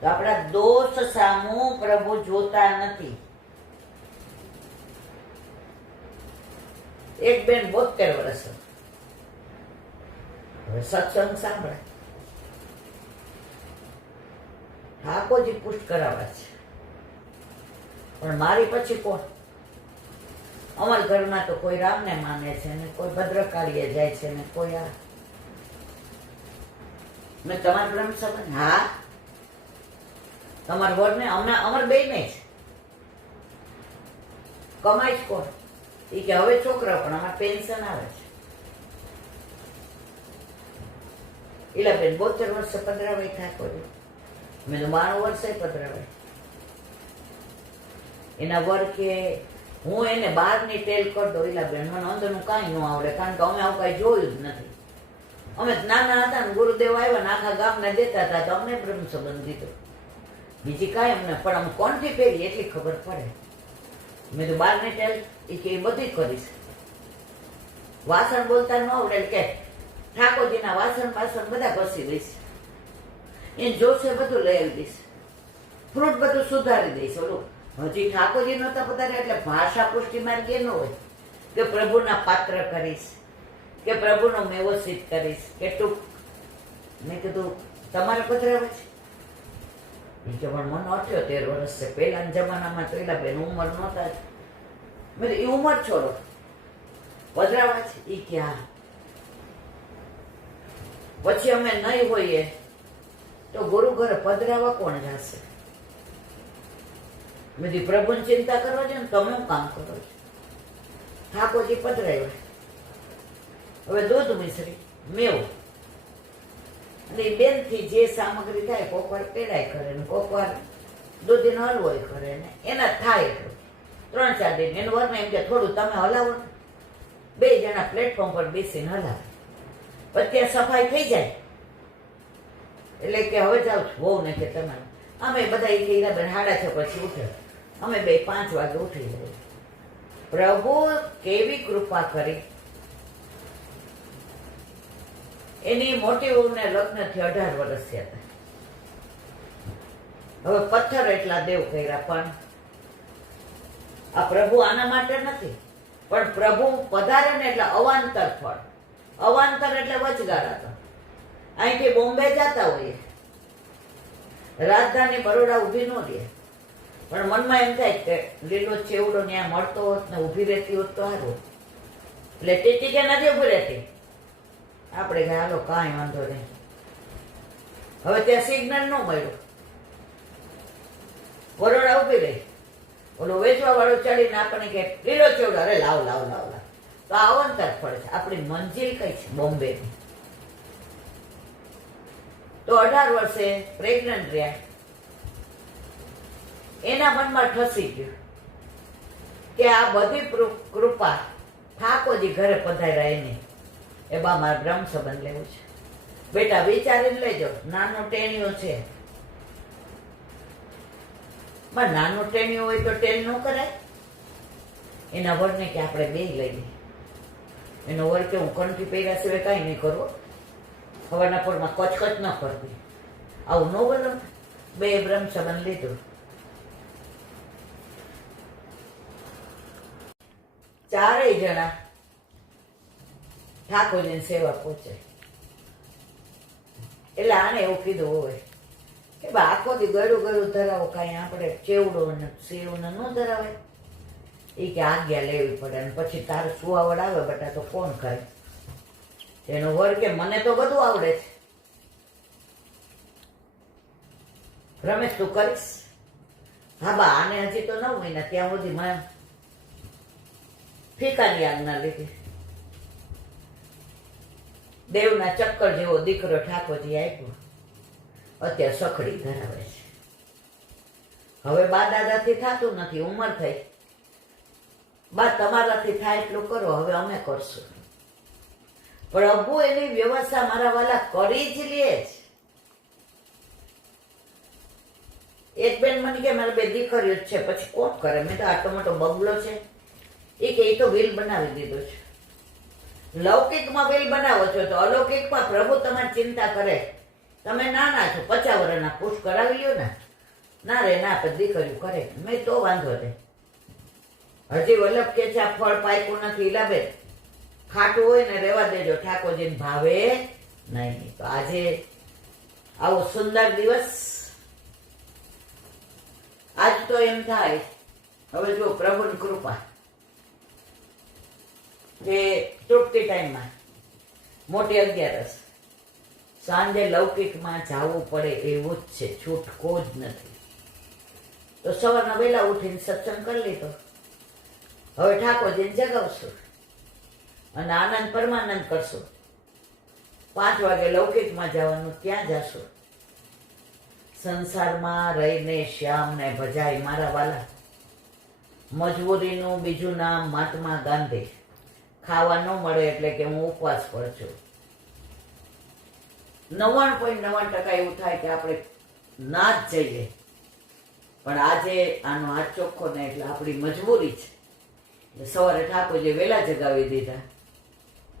તો આપણા દોષ સામું પ્રભુ જોતા નથી. એક બેન 72 વર્ષ, હવે સત્સંગ સાંભળે, ઠાકોરજી પુષ્ટ કરાવે છે, પણ મારી પછી કોણ? અમારા ઘરમાં તો કોઈ રામને માને છે ને કોઈ ભદ્રકાળીએ જાય છે ને કોઈ આ. મેં તમારા બ્રહ્મ સંબંધ? હા. તમારા વર ને અમાર બે ને જ કમાય જ કોણ? એ કે હવે છોકરા પણ અમારે પેન્શન આવે છે. એલા બેન 72 વર્ષે પધરાવાય ઠાકોરજી. મેં તો 92 વર્ષે પધરાવાય. એના વર કે હું એને બહારની ટેલ કરી દઉં. એલા બેન મને અંદરનું કાંઈ ન આવડે, કારણ કે અમે આવું કાંઈ જોયું જ નથી. અમે નાના હતા ને ગુરુદેવ આવ્યા ને આખા ગામને દેતા હતા તો અમને બ્રહ્મ સંબંધ દીધો, બીજી કાંઈ અમને. પણ અમે કોણથી પહેરી એટલી ખબર પડે. મેં તો બહારની ટેલ એ કે એ બધી કરીશ. વાસણ બોલતા ન આવડે કે ઠાકોરજીના વાસણ બધા ઘસી દઈશ, એને જોશે બધું લઈ આવી દઈશ, ફ્રૂટ બધું સુધારી દઈશ. ઓલું હજી ઠાકોરજી નહોતા પધાર્યા એટલે ભાષા પુષ્ટિ માર્ગ એ ન હોય કે પ્રભુના પાત્ર કરીશ કે પ્રભુનો મેવોસિત કરીશ કે ટૂંક. મેં કીધું તમારે પધરાવે છે? એ કે પણ મને 78 વર્ષ છે. પહેલાના જમાનામાં તો એલા બેન ઉંમર નહોતા જ. મેં એ ઉંમર છોડો, પધરાવા છે? એ કે હા. પછી અમે નહીં હોઈએ તો ગુરુ ઘરે પધરાવા કોણ જશે? મેં દી પ્રભુની ચિંતા કરવા છે ને તમે હું કામ કરો છો? ઠાકોરજી પધરાવ્યા. હવે દૂધ મિશ્રી મેવું અને બેન થી જે સામગ્રી થાય, કોક વાર પેડાય કરે ને કોક વાર દૂધીનો હલવોય કરે ને એના થાય એટલું 3-4 દિન. એનું વર એમ કે થોડું તમે હલાવો ને. 2 જણા પ્લેટફોર્મ પર બેસીને હલાવે, પછી ત્યાં સફાઈ થઈ જાય એટલે કે હવે જાઉં છું બહુ ને કે તમે. અમે બધા એ કે બેન 6:30 પછી ઉઠે, અમે 5 વાગે ઉઠી જઈએ. પ્રભુ કેવી કૃપા કરી. એની મોટી વહુને લગ્ન થી 18 વર્ષ થયા હતા. હવે પથ્થર એટલા દેવ કર્યા, પણ આ પ્રભુ આના માટે નથી. પણ પ્રભુ પધારે ને એટલે અવાંતર ફળ. અવાંતર એટલે વચગાળા. તો અહીંથી બોમ્બે જતા હોઈએ, રાજધાની બરોડા ઉભી ન રહે, પણ મનમાં એમ થાય કે લીલો ચેવડો ત્યાં મળતો હોત ને ઉભી રહેતી હોત તો સારું. એટલે ટીટી કે નથી ઉભી રહેતી. આપણે કે હાલો કાંઈ વાંધો નહીં. હવે ત્યાં સિગ્નલ ન મળ્યું, બરોડા ઉભી રહી. ઓલો વેચવા વાળો ચડીને આપણને કે લીલો ચેવડો, અરે લાવ લાવ લાવ લાવ. તો અવંતર ફળ છે. આપણી મંજિલ કઈ છે? બોમ્બે. તો 18 વર્ષે પ્રેગ્નન્ટ રહ્યા. એના મનમાં ઠસી ગયું કે આ બધી કૃપા ઠાકોરજી ઘરે પધાર્યા એની. એ બા મારે બ્રહ્મ સંબંધ લેવું છે. બેટા વિચારીને લેજો, નાનો ટેણીઓ છે. પણ નાનો ટેણીઓ હોય તો ટેલ ન કરાય. એના વરને કે આપણે 2 લઈએ. એનો વર કે હું કંઠી પહેર્યા સિવાય કાંઈ નહીં કરવો, હવાના પોરમાં કચકચ ન કરતી. આવું ન બોલો. 2 બ્રહ્મ સંબંધ લીધું. ચારેય જણા ઠાકોરજીની સેવા પહોંચે. એટલે આને એવું કીધું હોય કે બા આખો દી ગળું ગળું ધરાવો, કાંઈ આપણે ચેવડો ને સેવ ને ન ધરાવે. એ કે આજ્ઞા લેવી પડે, અને પછી તારે સુવાવડ આવે બટા તો કોણ કરે? એનો વર કે મને તો બધું આવડે છે. રમેશ તું કરીશ? હા બા આને હજી તો 9 મહિના, ત્યાં સુધી મેં ફીકાની આજ્ઞા લીધી. દેવના ચક્કર જેવો દીકરો ઠાકોરજી આપ્યો, અત્યારે સખડી ધરાવે છે. હવે બા દાદાથી થતું નથી, ઉંમર થઈ. બા તમારાથી થાય એટલું કરો, હવે અમે કરશું. પણ અબુ એની વ્યવસ્થા મારા વાલા કરી જ લે છે. એક બેન મને કે મારે 2 દીકરીઓ જ છે, પછી કોણ કરે? મેં તો આટલો મોટો બંગલો છે. એ કે એ તો વિલ બનાવી દીધું છે. લૌકિકમાં વિલ બનાવો છો તો અલૌકિકમાં પ્રભુ તમારી ચિંતા કરે. તમે નાના છો, 50 વર્ષના પુશ કરાવી લ્યો ને. ના રે ના, પણ દીકરીઓ કરે. મેં તો વાંધો નહીં. હજી વલ્લભ કે છે આ ફળ પાક્યું નથી, લાભે ખાટું હોય ને રહેવા દેજો, ઠાકોરજીને ભાવે નહીં. તો આજે આવો સુંદર દિવસ. આજ તો એમ થાય હવે જો પ્રભુની કૃપા કે તૃપ્તિ ટાઈમમાં મોટી 11 સાંજે લૌકિકમાં જવું પડે એવું જ છે, છૂટકો જ નથી. તો સવારના વહેલા ઉઠીને સત્સંગ કરી લીધો. હવે ઠાકોરજીને જગાવશું અને આનંદ પરમાનંદ કરશું. 5 વાગે લૌકિકમાં જવાનું, ત્યાં જશું. સંસારમાં રહીને શ્યામને ભજાય મારા વાલા. મજબૂરીનું બીજું નામ મહાત્મા ગાંધી. ખાવા ન મળે એટલે કે હું ઉપવાસ પર છું. 99.9% એવું થાય કે આપણે ના જ જઈએ, પણ આજે આનો હાથ ચોખ્ખો ને એટલે આપણી મજબૂરી છે. સવારે ઠાકોરજી વહેલા જગાવી દીધા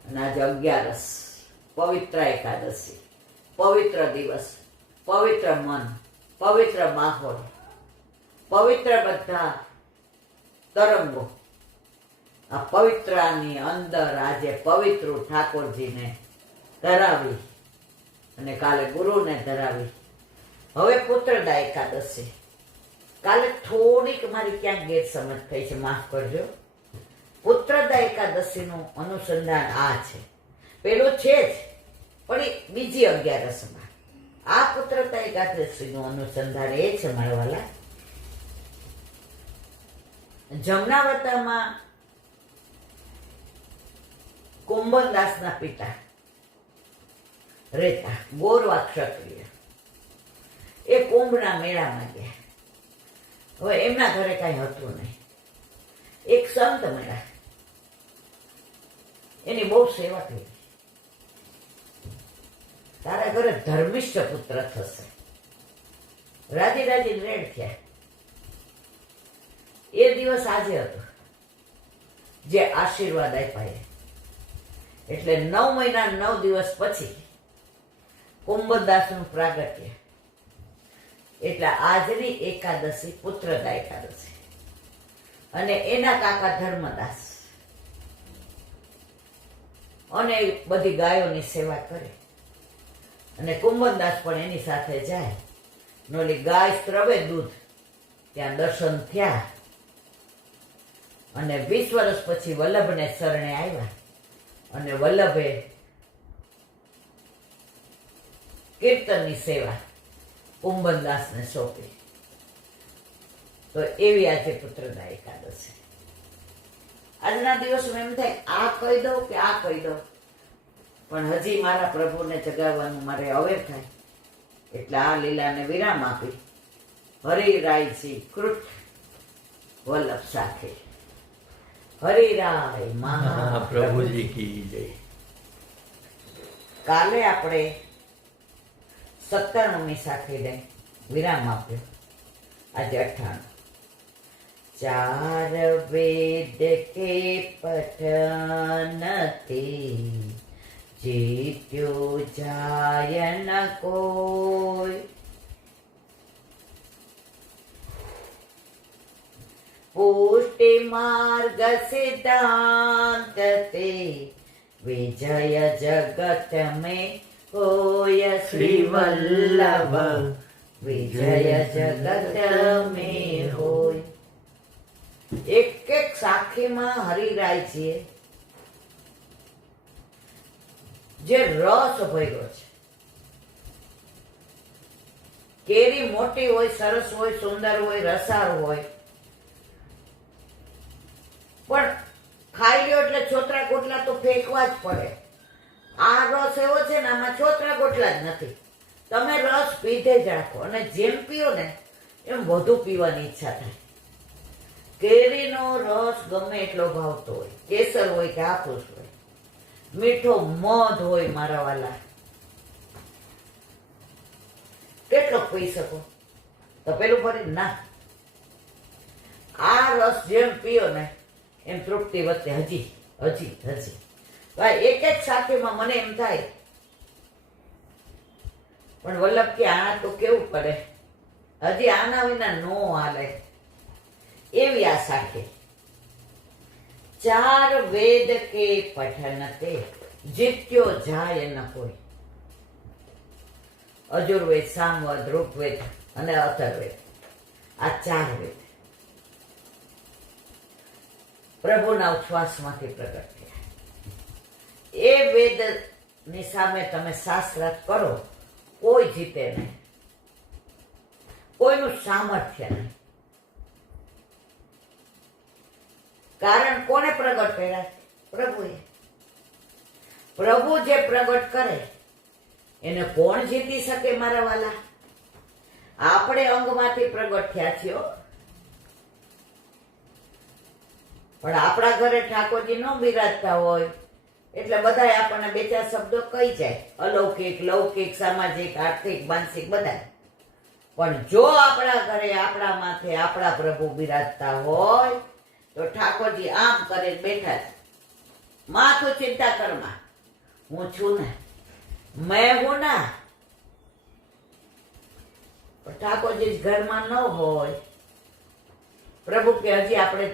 અને આજે 11 પવિત્ર એકાદશી, પવિત્ર દિવસ, પવિત્ર મન, પવિત્ર માહોલ, પવિત્ર બધા તરંગો. આ પવિત્રની અંદર આજે પવિત્ર ઠાકોરજીને ધરાવી અને કાલે ગુરુને ધરાવી. હવે પુત્રદા એકાદશી. કાલે થોડીક મારી ક્યાંક ગેરસમજ થઈ છે, માફ કરજો. પુત્રદા એકાદશીનું અનુસંધાન આ છે. પેલું છે જ, પણ એ બીજી 11માં. આ પુત્રદા એકાદશીનું અનુસંધાન એ છે મારા વાલા, જમનાવતામાં કુંભનદાસના પિતા રહેતા ગોરવા ક્ષત્રિય, એ કુંભના મેળામાં ગયા. હવે એમના ઘરે કઈ હતું નહીં. એક સંત મળ્યા, એની બહુ સેવા કરી. તારા ઘરે ધર્મિષ્ઠ પુત્ર થશે. રાજી રાજી રેડ થયા. એ દિવસ આજે હતો જે આશીર્વાદ આપ્યા. એટલે 9 મહિના 9 દિવસ પછી કુંભદાસનું પ્રાગટ્ય. એટલે આજની એકાદશી પુત્રદા એકાદશી. અને એના કાકા ધર્મદાસ અને બધી ગાયોની સેવા કરે. અને કુંભદાસ પણ એની સાથે જાય. નોલી ગાય સ્ત્રવે દૂધ, ત્યાં દર્શન થયા. અને 20 વર્ષ પછી વલ્લભને શરણે આવ્યા અને વલ્લભે કીર્તનની સેવા કુંભનદાસને સોંપી. તો એવી આજે પુત્રદા એકાદશી. આજના દિવસમાં એમ થાય આ કહી દઉં કે આ કહી દઉં, પણ હજી મારા પ્રભુને જગાવવાનું મારે અવેર થાય. એટલે આ લીલાને વિરામ આપી હરિરાયજી કૃત વલ્લભ સાથે. હરિરાય મહાપ્રભુજી કી જય. કાલે આપણે 97મી સાથે વિરામ આપ્યો. આજે 98. 4 વેદ કે પઠનથી જીત્યો જાય ન કોઈ. પુષ્ટિ માર્ગ સિદ્ધાંત તે વિજય જગત में होय શ્રી વલ્લભ વિજય જગત મેં હોય. એક એક સાખીમાં હરિરાય છે જે રસ ભર્યો છે. કેરી મોટી હોય, સરસ હોય, સુંદર હોય, રસાળ હોય, પણ ખાઈ લ્યો એટલે છોતરા કોટલા તો ફેંકવા જ પડે. આ રસ એવો છે ને, આમાં છોતરા કોટલા જ નથી. તમે રસ પીધે જ રાખો, અને જેમ પીઓ ને એમ વધુ પીવાની ઈચ્છા થાય. કેરીનો રસ ગમે એટલો ભાવતો હોય, કેસર હોય કે હાફૂસ હોય, મીઠો મધ હોય, મારા વાલા, કેટલો પી શકો? તો પેલું ફરી ના. આ રસ જેમ પીઓ ને એમ તૃપ્તિ વધે. હજી હજી હજી ભાઈ એક એક સાથેમાં મને એમ થાય, પણ વલ્લભ કે આ તો કેવું કરે, હજી આના વિના નો હાલે. એવી આ સાથે ચાર વેદ કે પઠન તે જીત્યો જાય ન કોઈ. અજુર્વેદ, સામવેદ, ઋગ્વેદ અને અથર્વેદ, આ ચાર વેદ પ્રભુના ઉચ્છ્વાસમાંથી પ્રગટ થયા. એ વેદ ની સામે તમે શાસ્ત્રાર્થ કરો, કોઈ જીતે નહીં, કોઈનું સામર્થ્ય નહીં. કારણ કોને પ્રગટ કર્યા? પ્રભુએ. પ્રભુ જે પ્રગટ કરે એને કોણ જીતી શકે મારા વાલા? આપણે અંગમાંથી પ્રગટ થયા છીએ, પણ આપણા ઘરે ઠાકોરજી ન બિરાજતા હોય એટલે બધા આપણને બે ચાર શબ્દો કહી જાય, અલૌકિક, લૌકિક, સામાજિક, આર્થિક, માનસિક બધા. પણ જો આપણા ઘરે આપણા માથે આપણા પ્રભુ બિરાજતા હોય તો ઠાકોરજી આમ કરે બેઠા છે, માથું ચિંતા કરમાં, હું છું ને, મેં હું ના. ઠાકોરજી ઘરમાં ન હોય, પ્રભુ કે હજી આપણે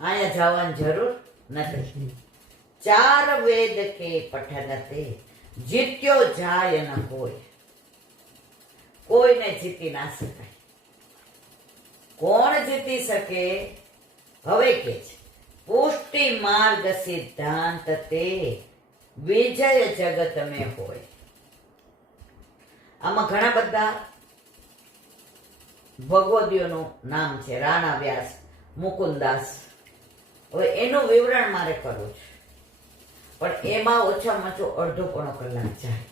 અહીંયા જવાની જરૂર નથી. ચાર વેદ કે પઠન તે જીત્યો જાય ન કોઈ. કોઈને જીતી ના શકાય. કોણ જીતી શકે? હવે કે છે પુષ્ટિ માર્ગ સિદ્ધાંત તે વિજય જગત મેં હોય. આમાં ઘણા બધા ભગવદીઓનું નામ છે, રાણા વ્યાસ, મુકુદાસ. હવે એનું વિવરણ મારે કરવું છે, પણ એમાં ઓછામાં ઓછો અડધો પોણો કલાક જાય.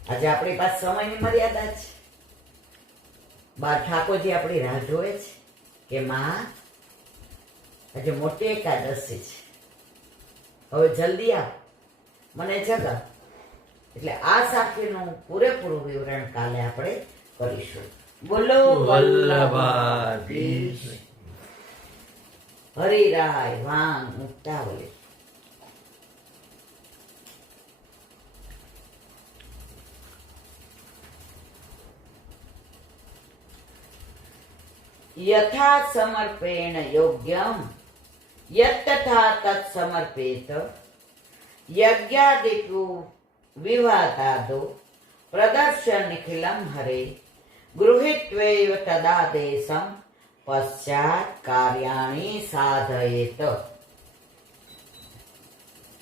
આજે આપણી પાસે સમયની મર્યાદા છે. બા ઠાકોરજી આપણી રાહ જોવે છે કે માં આજે મોટી એકાદશી છે, હવે જલ્દી આવ, મને જગાવ. એટલે આ સાથેનું પૂરેપૂરું વિવરણ કાલે આપણે કરીશું. બોલો વલ્લભાધીશ. હરિરાય વાંગ મુક્તાવલી. યથા સમર્પેણ યોગ્યમ યત્તથા તત્ સમર્પેત યજ્ઞાદિકુ વિવાદાદો પ્રદર્શન નિખિલમ હરે ગૃહીત્વૈવ તદાદેશમ પશ્ચાત કાર્યાણિ સાધયેત.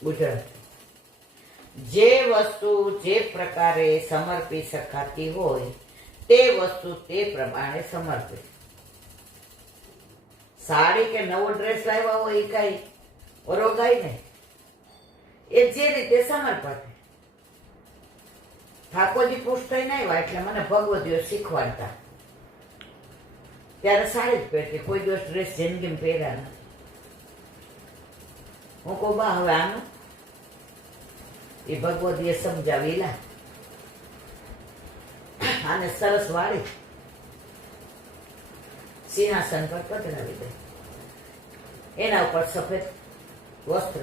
ગુજરાત. જે વસ્તુ જે પ્રકારે સમર્પી શકાતી હોય તે વસ્તુ તે પ્રમાણે સમર્પે. સાડી કે નવો ડ્રેસ લાવ્યા હોય એ કઈ ઓરોગાય ને, એ જે રીતે સમર્પણ. ઠાકોરજી પુષ્ટ થઈને આવ્યા એટલે મને ભગવદીઓ શીખવાડતા, ત્યારે સાડી જ પહેરતી, કોઈ દિવસ ડ્રેસ જિંદગીમાં પહેર્યા નથી. હું કહું બા હવે આનું એ ભગવદીએ સમજાવી લા, આને સરસ વાળી સિંહાસન પર પધરાવી દે, એના ઉપર સફેદ વસ્ત્ર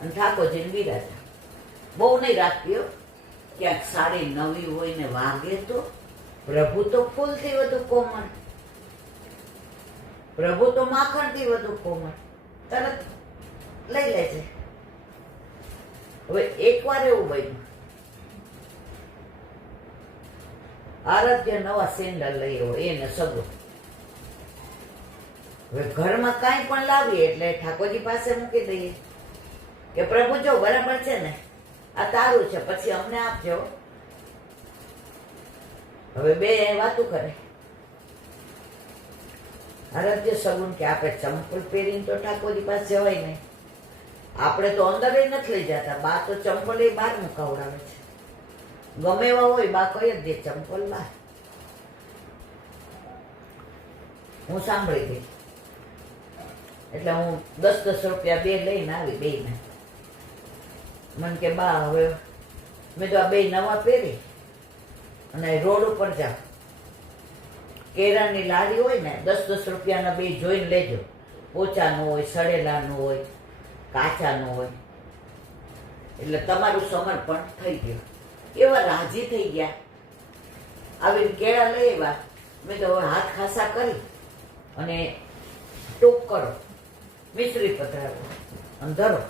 અને ઠાકોરજીને બિરાજા. બહુ નહીં રાખતી હો, ક્યાંક સાડી નવી હોય ને વાગે તો. પ્રભુ તો ફૂલથી વધુ કોમળ, પ્રભુ તો માખણથી વધુ કોમળ, તરત લઈ લે છે. હવે એકવાર એવું બન્યું, આરાધ્ય નવા સેન્ડલ લઈ આવ્યો એને સગું. હવે ઘરમાં કાંઈ પણ લાવીએ એટલે ઠાકોરજી પાસે મૂકી દઈએ કે પ્રભુ જો બરાબર છે ને, આ તારું છે, પછી અમને આપજો. હવે બે વાતું કરે. આરાધ્ય સગુન કે આપણે ચંપલ પહેરીને તો ઠાકોરજી પાસે જવાય નહીં. આપણે તો અંદર નથી લઈ જતા, બા તો ચંપલ એ બહાર મુકાવડાવે છે. ગમે એવા હોય બા કહી જ દે ચંપલ બહાર. હું સાંભળી ગઈ એટલે હું 10-10 રૂપિયા બે લઈને આવી બેયને. મને કે બા હવે મેં તો આ બે નવા પહેરી અને રોડ ઉપર જાઓ, કેળાની લારી હોય ને 10-10 રૂપિયાના બે જોઈને લેજો. પોચાનું હોય, સડેલાનું હોય, કાચાનું હોય. એટલે તમારું સમર્પણ થઈ ગયું. એવા રાજી થઈ ગયા. આવીને કેળા લઈ આવ્યા. મેં તો હવે હાથ ખાસા કરી અને ટૂંક કરો, મિશ્રી પધરાવો અને ધરો.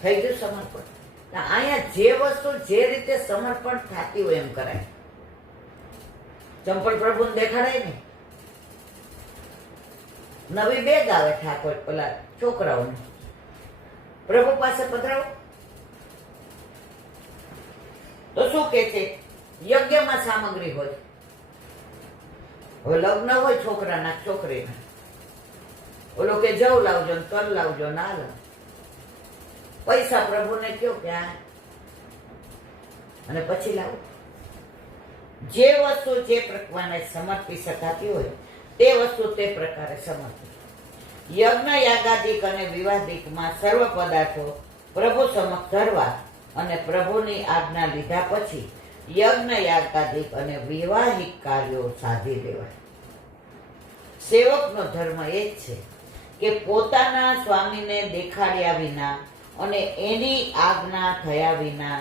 થઈ ગયું સમર્પણ. અહીંયા જે વસ્તુ જે રીતે સમર્પણ થતી હોય એમ કરાય. ચંપલ પ્રભુને દેખાડાય ને. નવી બેગ આવે ઠાકોર પેલા છોકરાઓને, પ્રભુ પાસે પધરાવો તો શું કે છે? યજ્ઞમાં સામગ્રી હોય. હવે લગ્ન હોય છોકરાના છોકરીના, ઓલો કે જવ લાવજો ને તલ લાવજો, ના લાવ. પૈસા પ્રભુને કયો કે આ, અને પછી લાવો. જે વસ્તુ જે પ્રકારે સમર્પી શકાતી હોય તે વસ્તુ તે પ્રકારે સમર્પી. યજ્ઞ યાગાદિક અને વિવાદિકમાં સર્વ પદાર્થો પ્રભુ સમક્ષ ધરવા અને પ્રભુની આજ્ઞા લીધા પછી યજ્ઞ યાગાદિક અને વિવાહિક કાર્યો સાધી લેવાય. સેવકનો ધર્મ એ જ છે કે પોતાના સ્વામીને દેખાડ્યા વિના અને એની આજ્ઞા થયા વિના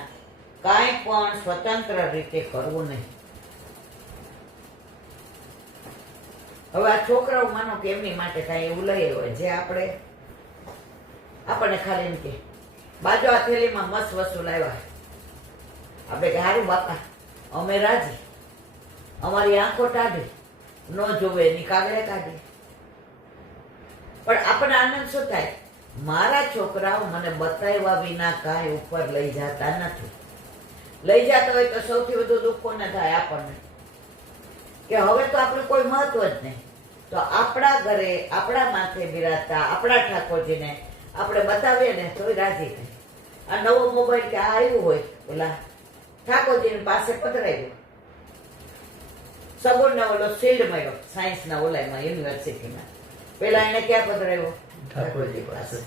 કાંઈ પણ સ્વતંત્ર રીતે કરવું નહીં. હવે આ છોકરાઓ માનો કે એમની માટે કાંઈ એવું લઈ હોય જે આપણને ખાલી એમ કે બાજુ આ થેલીમાં મસ્ત વસ્તુ લાવ્યા, આપણે કે હારું બાપા અમે રાજી, અમારી આંખો ટાઢી, ન જોવે એની કાગળે કાઢી. પણ આપણને આનંદ શું થાય? મારા છોકરાઓ મને બતાવ્યા વિના કાંઈ ઉપર લઈ જતા નથી. લઈ જતા હોય તો સૌથી વધુ દુઃખ કોને થાય? આપણને, કે હવે તો આપણે કોઈ મહત્વ જ નહીં. તો આપણા ઘરે આપણા માથે બિરાજતા આપણા ઠાકોરજીને આપણે બતાવીએ ને તોય રાજી થાય. આ નવો મોબાઈલ કે આ આવ્યું હોય, ઓલા ઠાકોરજીની પાસે પધરાવ્યો, સગુણને ઓલો શિલ્ડ મળ્યો સાયન્સના ઓલામાં યુનિવર્સિટીમાં, પેલા એને ક્યાં પધરાવ્યો? ઠાકોરજી પાસે.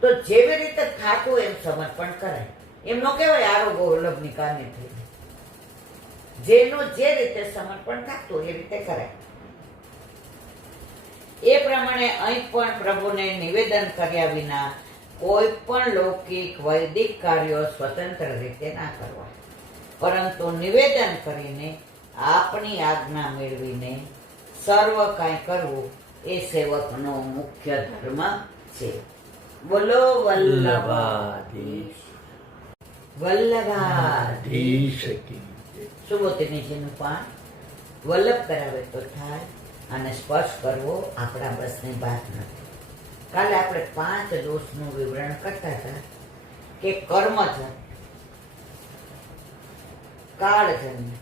તો જેવી રીતે થાતું એમ સમર્પણ કરાય. એમ ન કહેવાય આરોગ્ય વલ્લભની કામે થઈ. જેનું જે રીતે સમર્પણ થતું એ રીતે કરાય. એ પ્રમાણે અહીં પણ પ્રભુને નિવેદન કર્યા વિના કોઈ પણ લૌકિક વૈદિક કાર્યો સ્વતંત્ર રીતે ના કરવા, પરંતુ નિવેદન કરીને આપણી આજ્ઞા મેળવીને સર્વ કાંઈ કરવું એ સેવકનો મુખ્ય ધર્મ છે. બોલો વલ્લભાધીશ. વલ્લભાધીશ કી જય. સુબોધનીજીનું પાન વલ્લભ કરાવે તો થાય, અને સ્પર્શ કરવો આપણા બસની વાત નથી. કાલે આપણે 5 દોષનું વિવરણ કરતા હતા કે કર્મજન્ય, કાળજન્ય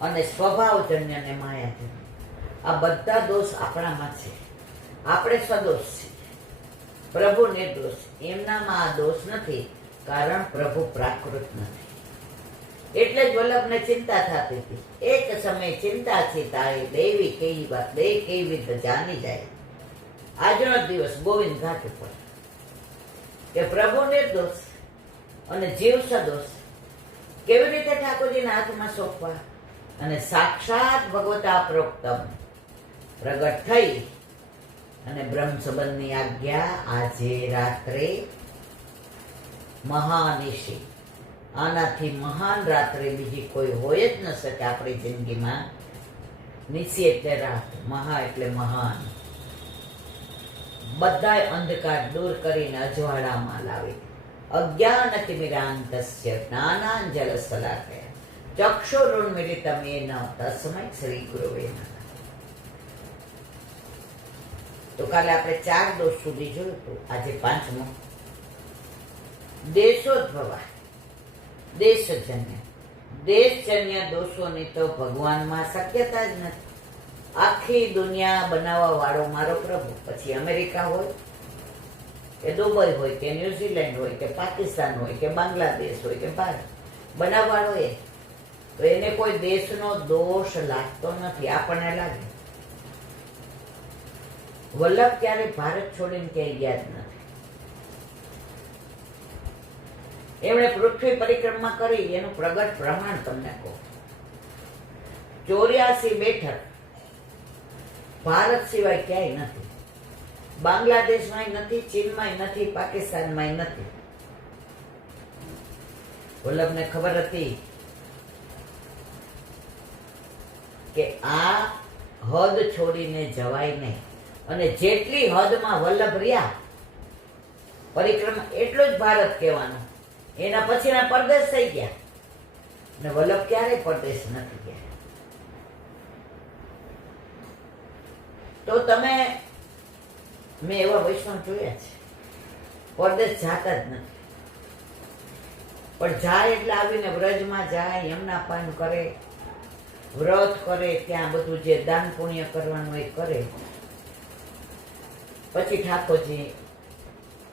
અને સ્વભાવજન્ય અને માયાજન્ય. આ બધા દોષ આપણામાં છે. આપણે સદોષ છીએ, પ્રભુ નિર્દોષ. એમનામાં આ દોષ નથી, કારણ પ્રભુ પ્રાકૃત નથી. એટલે જ વલ્લભને ચિંતા થતી હતી. એક સમય ચિંતા ચિતાએ દેવી કેવી વાત દે કેવી રીતે જાણી જાય. આજનો દિવસ ગોવિંદ ઘાટ ઉપર કે પ્રભુ નિર્દોષ અને જીવ સદોષ કેવી રીતે ઠાકોરજીના હાથમાં સોંપવા, અને સાક્ષાત ભગવતા પ્રોક્તમ પ્રગટ થઈ અને બ્રહ્મ સંબંધની આજ્ઞા આજે રાત્રે મહાનિશી. આનાથી મહાન રાત્રે બીજી કોઈ હોય જ ન શકે આપણી જિંદગીમાં. નિશી એટલે રાત, મહા એટલે મહાન. બધાય અંધકાર દૂર કરીને અજવાળામાં લાવી અજ્ઞાન તિમિરાંતસ્ય જ્ઞાનાંજલ શલાકયા ચક્ષુરુન્મિલિતમ येन તસ્મૈ શ્રી ગુરવે નમઃ. તો કાલે આપણે 4 દોષ સુધી જોયું હતું. આજે 5મો દેશોદ્ભવા, દેશજન્ય. દેશજન્ય દોષોની તો ભગવાનમાં શક્યતા જ નથી. આખી દુનિયા બનાવવા વાળો મારો પ્રભુ, પછી અમેરિકા હોય કે દુબઈ હોય કે ન્યુઝીલેન્ડ હોય કે પાકિસ્તાન હોય કે બાંગ્લાદેશ હોય કે ભારત, બનાવવાળો એ, તો એને કોઈ દેશનો દોષ લાગતો નથી. આપણને લાગે. વલ્લભ ક્યારે ભારત છોડીને ક્યાંય ગયા જ નથી. એમણે પૃથ્વી પરિક્રમા કરી એનું પ્રગટ પ્રમાણ તમને કહું. 84 બેઠક ભારત સિવાય ક્યાંય નથી. બાંગ્લાદેશમાંય નથી, ચીનમાંય નથી, પાકિસ્તાનમાંય નથી. વલ્લભને ખબર હતી કે આ હદ છોડીને જવાય નહીં, અને જેટલી હદમાં વલ્લભ રહ્યા પરિક્રમા એટલું જ ભારત કહેવાનું. એના પછીના પરદેશ થઈ ગયા, ને વલ્લભ ક્યારેય પરદેશ નથી ગયા. તો તમે, મેં એવા વૈષ્ણવ જોયા છે પરદેશ જાતા જ નથી, પણ જાય એટલે આવીને વ્રજમાં જાય, યમુના પાન કરે, વ્રત કરે, ત્યાં બધું જે દાન પુણ્ય કરવાનું એ કરે. પછી ઠાકોરજી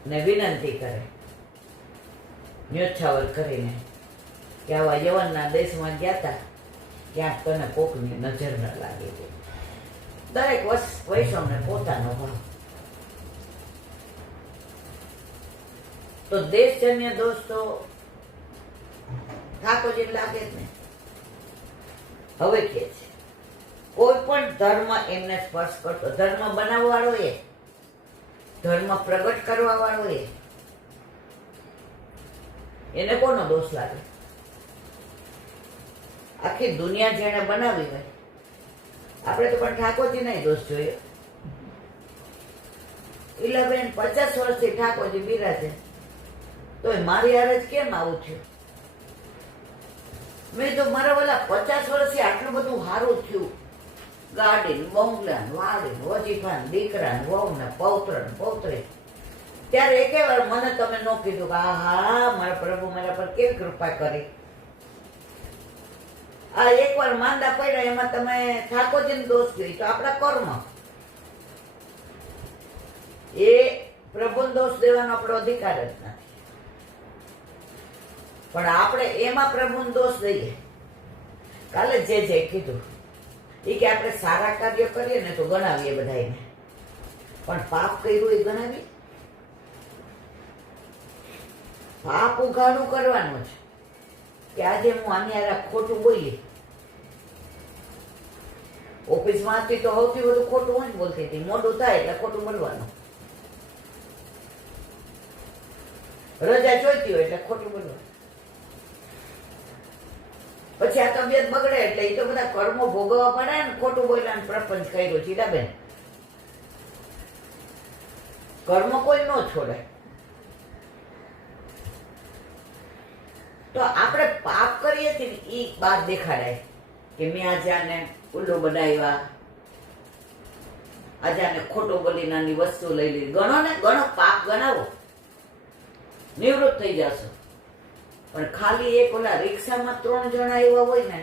ને વિનંતી કરે ન્યોછાવર કરીને કે આવા યવનના દેશમાં ગયા હતા, ક્યાંક તને કોકની નજર ન લાગી ગઈ. દરેક વૈષ્ણવને પોતાનો ભાવ. તો દેશજન્ય દોષ તો ઠાકોરજી લાગે જ ને. હવે કે છે કોઈ પણ ધર્મ એમને સ્પર્શ કરતો, ધર્મ બનાવવા વાળો એ, ધર્મ પ્રગટ કરવા વાળો એને કોનો દોષ લાગે? આખી દુનિયા જેને બનાવી હોય. આપણે તો પણ ઠાકોરજી નહીં દોષ જોઈએ. ઈલાબેન 50 વર્ષથી ઠાકોરજી બિરાજે, તો મારી હારે જ કેમ આવું થયું? મેં તો મારા વાલા 50 વર્ષથી આટલું બધું સારું થયું, ગાડી, બંગલા, વાડી, વજીફા, દીકરા, વહુ ને પૌત્ર ને પૌત્રી, ત્યારે એકે વાર મને તમે ન કીધું કે હા મારા પ્રભુ મારા પર કેવી કૃપા કરી. આ એકવાર માંદા પડ્યા એમાં તમે ઠાકોરજીને દોષ જોઈ, તો આપણા કર્મ. એ પ્રભુને દોષ દેવાનો આપણો અધિકાર જ નથી, પણ આપણે એમાં પ્રભુને દોષ દઈએ. કાલે જે કીધું એ કે આપણે સારા કાર્ય કરીએ ને તો ગણાવીએ બધાને, પણ પાપ કર્યું એ ગણાવીએ? પાપ ઉઘાડું કરવાનું છે કે આજે હું આની હારે ખોટું બોલી. ઓફિસમાં હતી તો સૌથી વધુ ખોટું હું જ બોલતી હતી. મોડું થાય એટલે ખોટું બોલવાનું. રજા જોઈતી હોય એટલે ખોટું બોલવાનું. પછી આ તબિયત બગડે એટલે એ તો બધા કર્મો ભોગવવા પડે ને. ખોટું બોલ્યા ને પ્રપંચ કર્યો. ચીડાબેન, કર્મ કોઈ ન છોડે. તો આપણે પાપ કરીએ છીએ ને એ બહાર દેખાડાય કે મેં આજે આને ઉલ્લુ બનાવ્યા, આજે આને ખોટું બોલી નાની વસ્તુ લઈ લીધી. ગણો ને, ગણો, પાપ ગણાવો, નિવૃત્ત થઈ જશો. પણ ખાલી એક ઓલા રિક્ષામાં 3 જણા એવા હોય ને,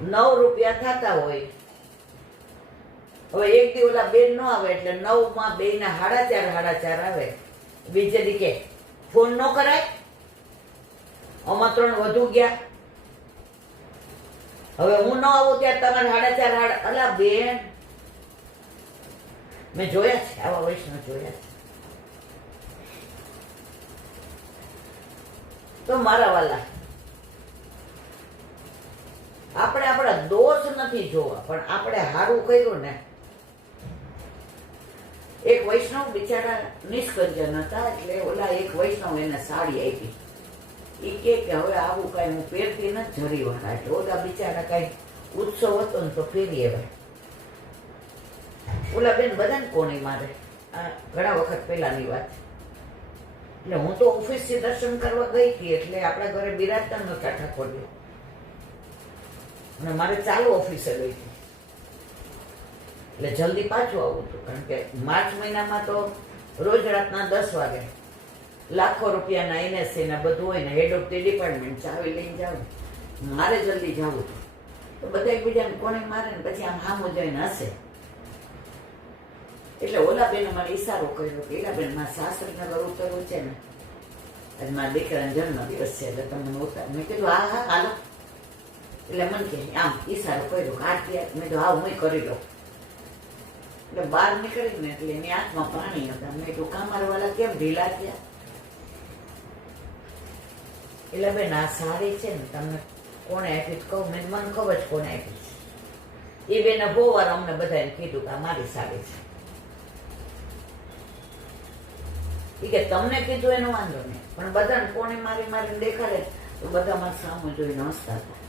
9 રૂપિયા થતા હોય. હવે એક દી ઓલા બેન ન આવે એટલે 9 માં 2 ના 4.5 આવે. બીજે દી કે ફોન ન કરાય, આમાં 3 વધુ ગયા. હવે હું ન આવું ત્યારે તમારે 4.5. અલા બેન, મેં જોયા છે આવા વૈષ્ણવ, જોયા છે. તો મારા વાલા, આપણે આપણા દોષ નથી જોવા, પણ આપણે સારું કર્યું ને. એક વૈષ્ણવ બિચારા નિષ્કંજન હતા, એટલે ઓલા એક વૈષ્ણવ એને સાડી આપી. એ કે હવે આવું કઈ હું પહેરતી નથી જરીવાળા. એટલે ઓલા બિચારા કઈ ઉત્સવ હતો ને તો ફેરી આવે. ઓલા બેન બધાને કોણી મારે. આ ઘણા વખત પહેલાની વાત. એટલે હું તો ઓફિસથી દર્શન કરવા ગઈ હતી, એટલે આપણા ઘરે બિરાજતા નહોતા ઠાકોરજી, અને મારે ચાલુ ઓફિસે ગઈ હતી, એટલે જલ્દી પાછું આવું હતું. કારણ કે માર્ચ મહિનામાં તો રોજ રાતના 10 વાગે લાખો રૂપિયાના NSC ને બધું હોય ને, હેડ ઓફ ધી ડિપાર્ટમેન્ટ ચાવી લઈને જાઉં, મારે જલ્દી જવું હતું. તો બધા એકબીજાને કોને મારે ને પછી આમ હામો જઈને હશે. એટલે ઓલા બેને મને ઈશારો કર્યો કે એલા બેન મારા સાસરીનગર ઉતરવું છે ને, આજે મારા દીકરાનો જન્મદિવસ છે એટલે તમને ઉતાર. મેં કીધું હા હા હાલો. એટલે મને કે આમ ઈશારો કર્યો કે આરતી મેં કીધું હા હું કરી લઉં. એટલે બહાર નીકળીને એટલે એની આંખમાં પાણી હતા. મેં કીધું કામારવાળા કેમ ઢીલા થયા? એટલે બેન આ સાડી છે ને તમને કોને આપી કહું? મેં મને ખબર જ કોને આપી છે. એ બેને બહુ વાર અમને બધાને કીધું કે આ મારી સાડી છે. એ કે તમને કીધું એનો વાંધો નહીં, પણ બધાને કોને મારી મારીને દેખાડે તો બધા મારી સામે જોઈને હસતા હતા.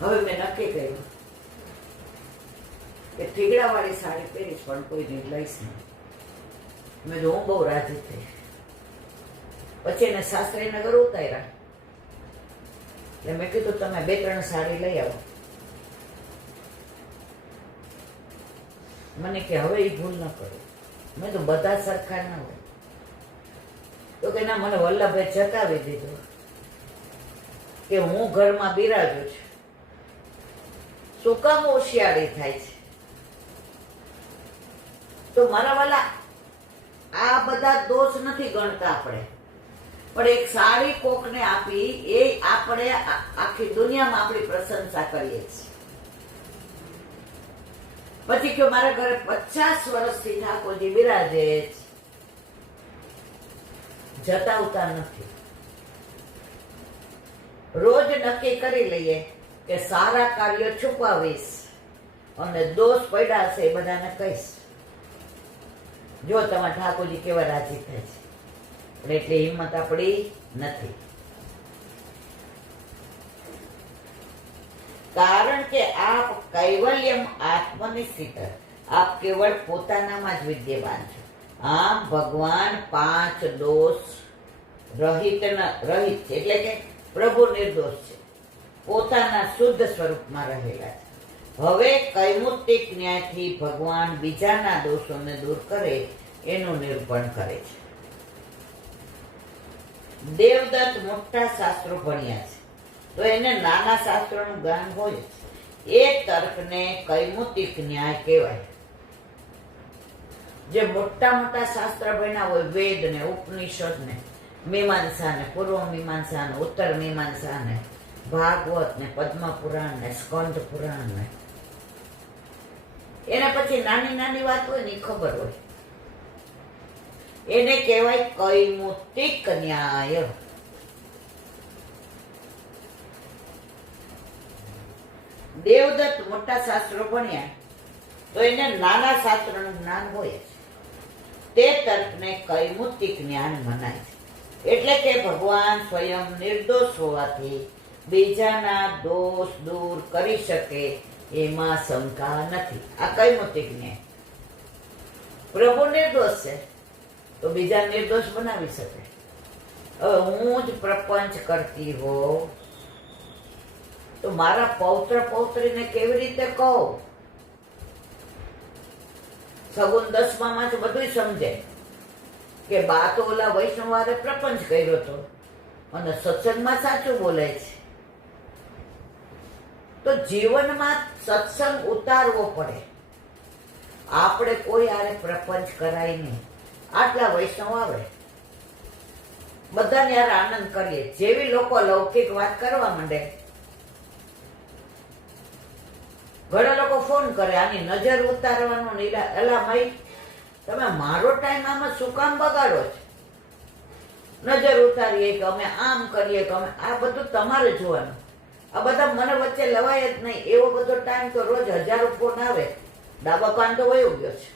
હવે મેં નક્કી કર્યું કે ઠીગડાવાળી સાડી પહેરીશ પણ કોઈની લઈશ નહીં. મેં જો હું બહુ રાજી થઈ. પછી એને સાસરીનગર ઉતાર્યા. એટલે મેં કીધું તમે 2-3 સાડી લઈ આવો. મને કે હવે એ ભૂલ ન કરો. મેં તો બધા સરખા ના હોય. તો કે ના, મને વલ્લભભાઈ જતાવી દીધું કે હું ઘરમાં બિરાજુ છું. શું કામ હોશિયારી થાય છે? તો મારા વાલા આ બધા દોષ નથી ગણતા આપણે, પણ એક સારી કોકને આપી એ આપણે આખી દુનિયામાં આપણી પ્રશંસા કરીએ છીએ. પછી કે મારા ઘરે 50 વર્ષથી ઠાકોરજી બિરાજે જતાવતા નથી. રોજ નક્કી કરી લઈએ કે સારા કાર્યો છુપાવીશ અને દોષ પડ્યા છે એ બધાને કહીશ. જો તમારા ઠાકોરજી કેવા રાજી થાય છે. પણ એટલી હિંમત આપણી નથી. કારણ કે આપ કૈવલ્યમ આત્મનિશ્ચિત, આપ કેવળ પોતાનામાં જ વિદ્યમાન છો. આમ ભગવાન 5 દોષ રહિત છે, એટલે કે પ્રભુ નિર્દોષ છે, પોતાના શુદ્ધ સ્વરૂપમાં રહેલા છે. હવે કૈમુતિક ન્યાયથી ભગવાન બીજાના દોષોને દૂર કરે એનું નિરૂપણ કરે છે. દેવદત્ત મોટા શાસ્ત્રો ભણ્યા છે, તો એને નાના શાસ્ત્રોનું જ્ઞાન હોય. એ તર્કને કૈમુતિક ન્યાય કહેવાય. જે મોટા મોટા શાસ્ત્ર ભણ્યા હોય, વેદ ને ઉપનિષદ ને મીમાંસા ને પૂર્વ મીમાંસા ને ઉત્તર મીમાંસા ને ભાગવત ને પદ્મ પુરાણ ને સ્કંદ પુરાણ ને, એને પછી નાની નાની વાત હોય ને એ ખબર હોય, એને કહેવાય કૈમુતિક ન્યાય. દેવદત્ત મોટા શાસ્ત્રો ભણ્યા, તો એને નાના શાસ્ત્રોનું જ્ઞાન હોય. તે તર્કને કૈમુતિક જ્ઞાન મનાય છે. એટલે કે ભગવાન સ્વયં નિર્દોષ હોવાથી બીજાના દોષ દૂર કરી શકે એમાં શંકા નથી. આ કૈમુતિક ન્યાય. પ્રભુ નિર્દોષ છે તો બીજા નિર્દોષ બનાવી શકે. હવે હું જ પ્રપંચ કરતી હોઉં તો મારા પૌત્ર પૌત્રીને કેવી રીતે કહું? સગુન 10માં જ બધું સમજે કે બા તો ઓલા વૈષ્ણવારે પ્રપંચ કર્યો હતો અને સત્સંગમાં સાચું બોલે છે. તો જીવનમાં સત્સંગ ઉતારવો પડે. આપણે કોઈ આરે પ્રપંચ કરાય નહીં. આટલા વૈષ્ણવ આવે, બધાને યાર આનંદ કરીએ. જેવી લોકો લૌકિક વાત કરવા માંડે, ઘણા લોકો ફોન કરે આની નજર ઉતારવાનો. એલા ભાઈ, તમે મારો ટાઈમ આમાં શું કામ બગાડો છો? નજર ઉતારીએ કે અમે આમ કરીએ કે અમે આ બધું તમારે જોવાનું. આ બધા મને વચ્ચે લવાય જ નહીં. એવો બધો ટાઈમ તો રોજ 1000 ફોન આવે. ડાબા કાન તો વયો ગયો છે.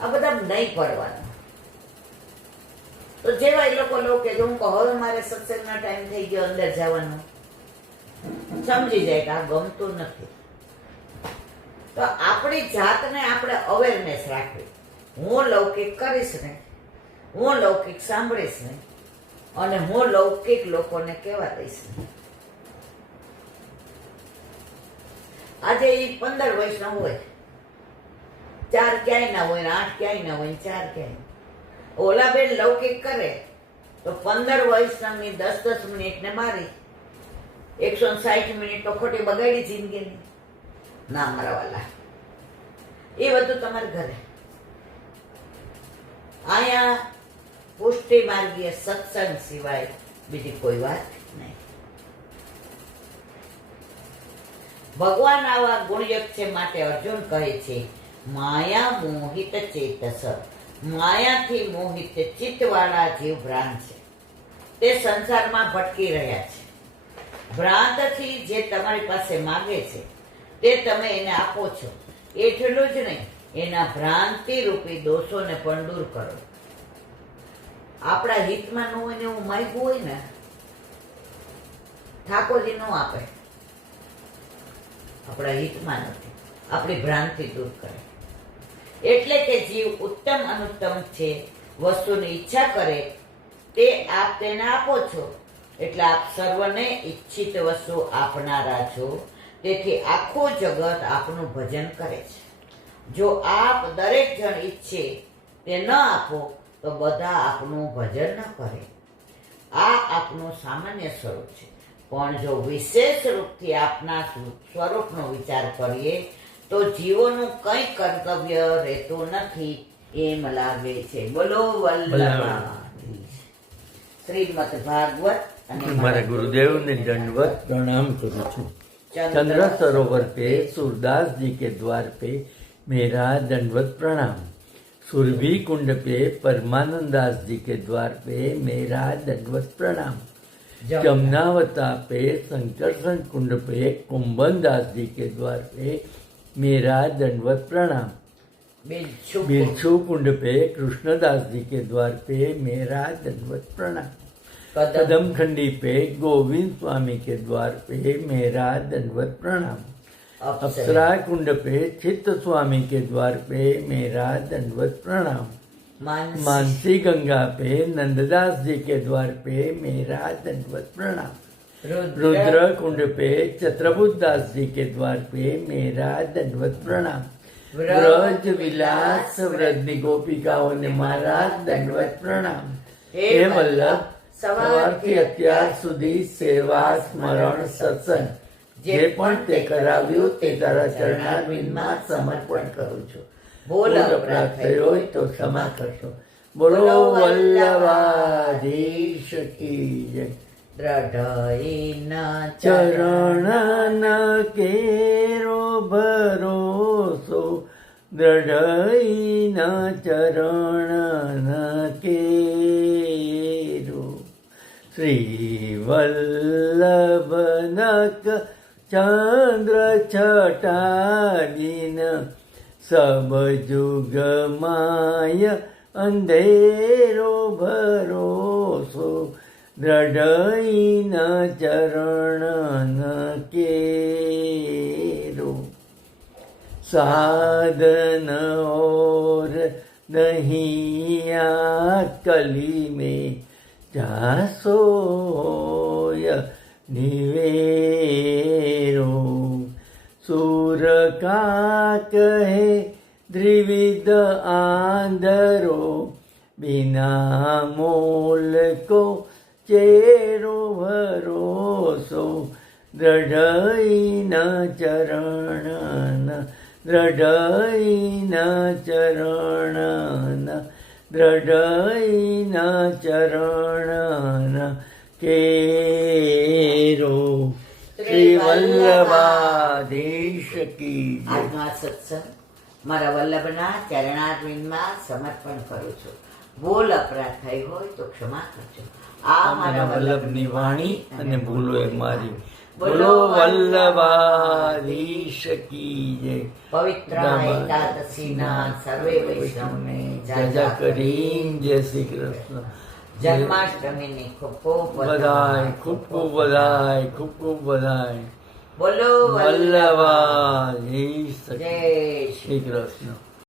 આ બધા નહીં પડવાનું. તો જેવા એ લોકો કે હું કહું હવે મારે સત્સંગના ટાઈમ થઈ ગયો, અંદર જવાનું, સમજી જાય કે આ ગમતું નથી. તો આપણી જાતને આપણે અવેરનેસ રાખવી હું લૌકિક કરીશ ને, હું લૌકિક સાંભળીશ ને, અને હું લૌકિક લોકોને કહેવા દઈશ ને. આજે એ 15 વર્ષના હોય, 4 ક્યાંય ના હોય ને 8 ક્યાંય ના હોય ને 4 ક્યાંય. ઓલા બેન લૌકિક કરે તો 15 વર્ષની 10 મિનિટને મારી 160 મિનિટ તો ખોટી બગાડી જિંદગીની. ના મારા વાલા, એ બધું તમારા ઘરે. અહીંયા પુષ્ટિ માર્ગીય સત્સંગ સિવાય બીજી કોઈ વાત નહીં. ભગવાન આવા ગુણયુક્ત છે, માટે અર્જુન કહે છે માયા મોહિત ચેતસ. માયાથી મોહિત ચિત્તવાળા જીવ ભ્રાંત છે, તે સંસારમાં ભટકી રહ્યા છે. ભ્રાંતથી જે તમારી પાસે માગે છે તે તમે એને આપો છો. એટલું જ નહીં, એના ભ્રાંતિ રૂપી દોષોને પણ દૂર કરો. આપણા હિતમાં ન હોય ને એવું માગ્યું હોય ને, ઠાકોરજી ન આપે. આપણા હિતમાં નથી, આપણી ભ્રાંતિ દૂર કરે. એટલે કે જીવ ઉત્તમ અનુત્તમ છે, વસ્તુની ઈચ્છા કરે તે આપ તેને આપો છો, એટલે આપ સર્વને ઈચ્છિત વસ્તુ આપનારા છો. તેથી આખું જગત આપનું ભજન કરે છે. જો આપ દરેક જણ ઈચ્છે તે ન આપો તો બધા આપનું ભજન ન કરે. આ આપનું સામાન્ય સ્વરૂપ છે. પણ જો વિશેષ રૂપથી આપના સ્વરૂપનો વિચાર કરીએ તો જીવોનું કંઈ કર્તવ્ય રહેતું નથી એમ લાગે છે. બોલો વલ્લભાધીશ. શ્રીમદ ભાગવત. અને મારા ગુરુદેવને दंडवत प्रणाम करूँ છું. चंद्र सरोवर पे सूरदास जी के द्वार पे मेरा दंडवत प्रणाम. सुरभि कुंड पे परमानंदास जी के द्वार पे मेरा दंडवत प्रणाम. जमुनावता पे संकर्षण कुंड पे कुंभन दास जी के द्वार पे मेरा दंडवत प्रणाम. बिरछू कुंड पे कृष्णदास जी के द्वार पे मेरा दंडवत प्रणाम. कदम खंडी पे गोविंद स्वामी के द्वार पे मेरा दंडवत प्रणाम. अप्सरा कुंड पे चित्त स्वामी के द्वार पे मेरा दंडवत प्रणाम. मानसी गंगा पे नंददास जी के द्वार पे मेरा दंडवत प्रणाम. रुद्र कुंड पे चत्रबुद्ध दास जी के द्वार पे मेरा दंडवत प्रणाम. व्रज विलास व्रजनी गोपिकाओं ने मारा दंडवत प्रणाम. हे वल्लभ, સવારથી અત્યાર સુધી સેવા સ્મરણ સત્સંગ જે પણ તે કરાવ્યું તે તારા ચરણારવિંદમાં સમર્પણ કરું છું. ભૂલ અપરાધ થયો હોય તો ક્ષમા કરશો. બોલો વલ્લભાધીશ કી જય. દ્રઢઈના ચરણ કેરો ભરોસો, દ્રઢઈના ચરણ કેરો. श्री वल्लभनक चंद्र छटादीन, सब जुग माय अंधेरो भरोसो, दृढ़ चरण केरो. साधन और नहीं कली में जासोय निवेरो. सूर का कहे द्रिविध आंधरो, बिना मोल को चेरो भरोसो, दृढ़ चरण दृढ़ चरण दृढ़ चरण केरो. શ્રી વલ્લભાધીશ કી જય. આજનો આ સત્સંગ મારા વલ્લભના ચરણારવિંદમાં સમર્પણ કરું છું. ભૂલ અપરાધ થઈ હોય તો ક્ષમા કરજો. આ મારા વલ્લભની વાણી અને ભૂલો એ મારી. બોલો વલ્લભાધીશ કી જય. પવિત્ર એકાદશીના સર્વે વૈષ્ણવને જય કરીમ. જય શ્રી કૃષ્ણ. જન્માષ્ટમીની ખૂબ ખૂબ બધાય, ખૂબ ખૂબ બધાય, ખૂબ ખૂબ બધાય. બોલો વલ્લભાધીશ જય શ્રી કૃષ્ણ.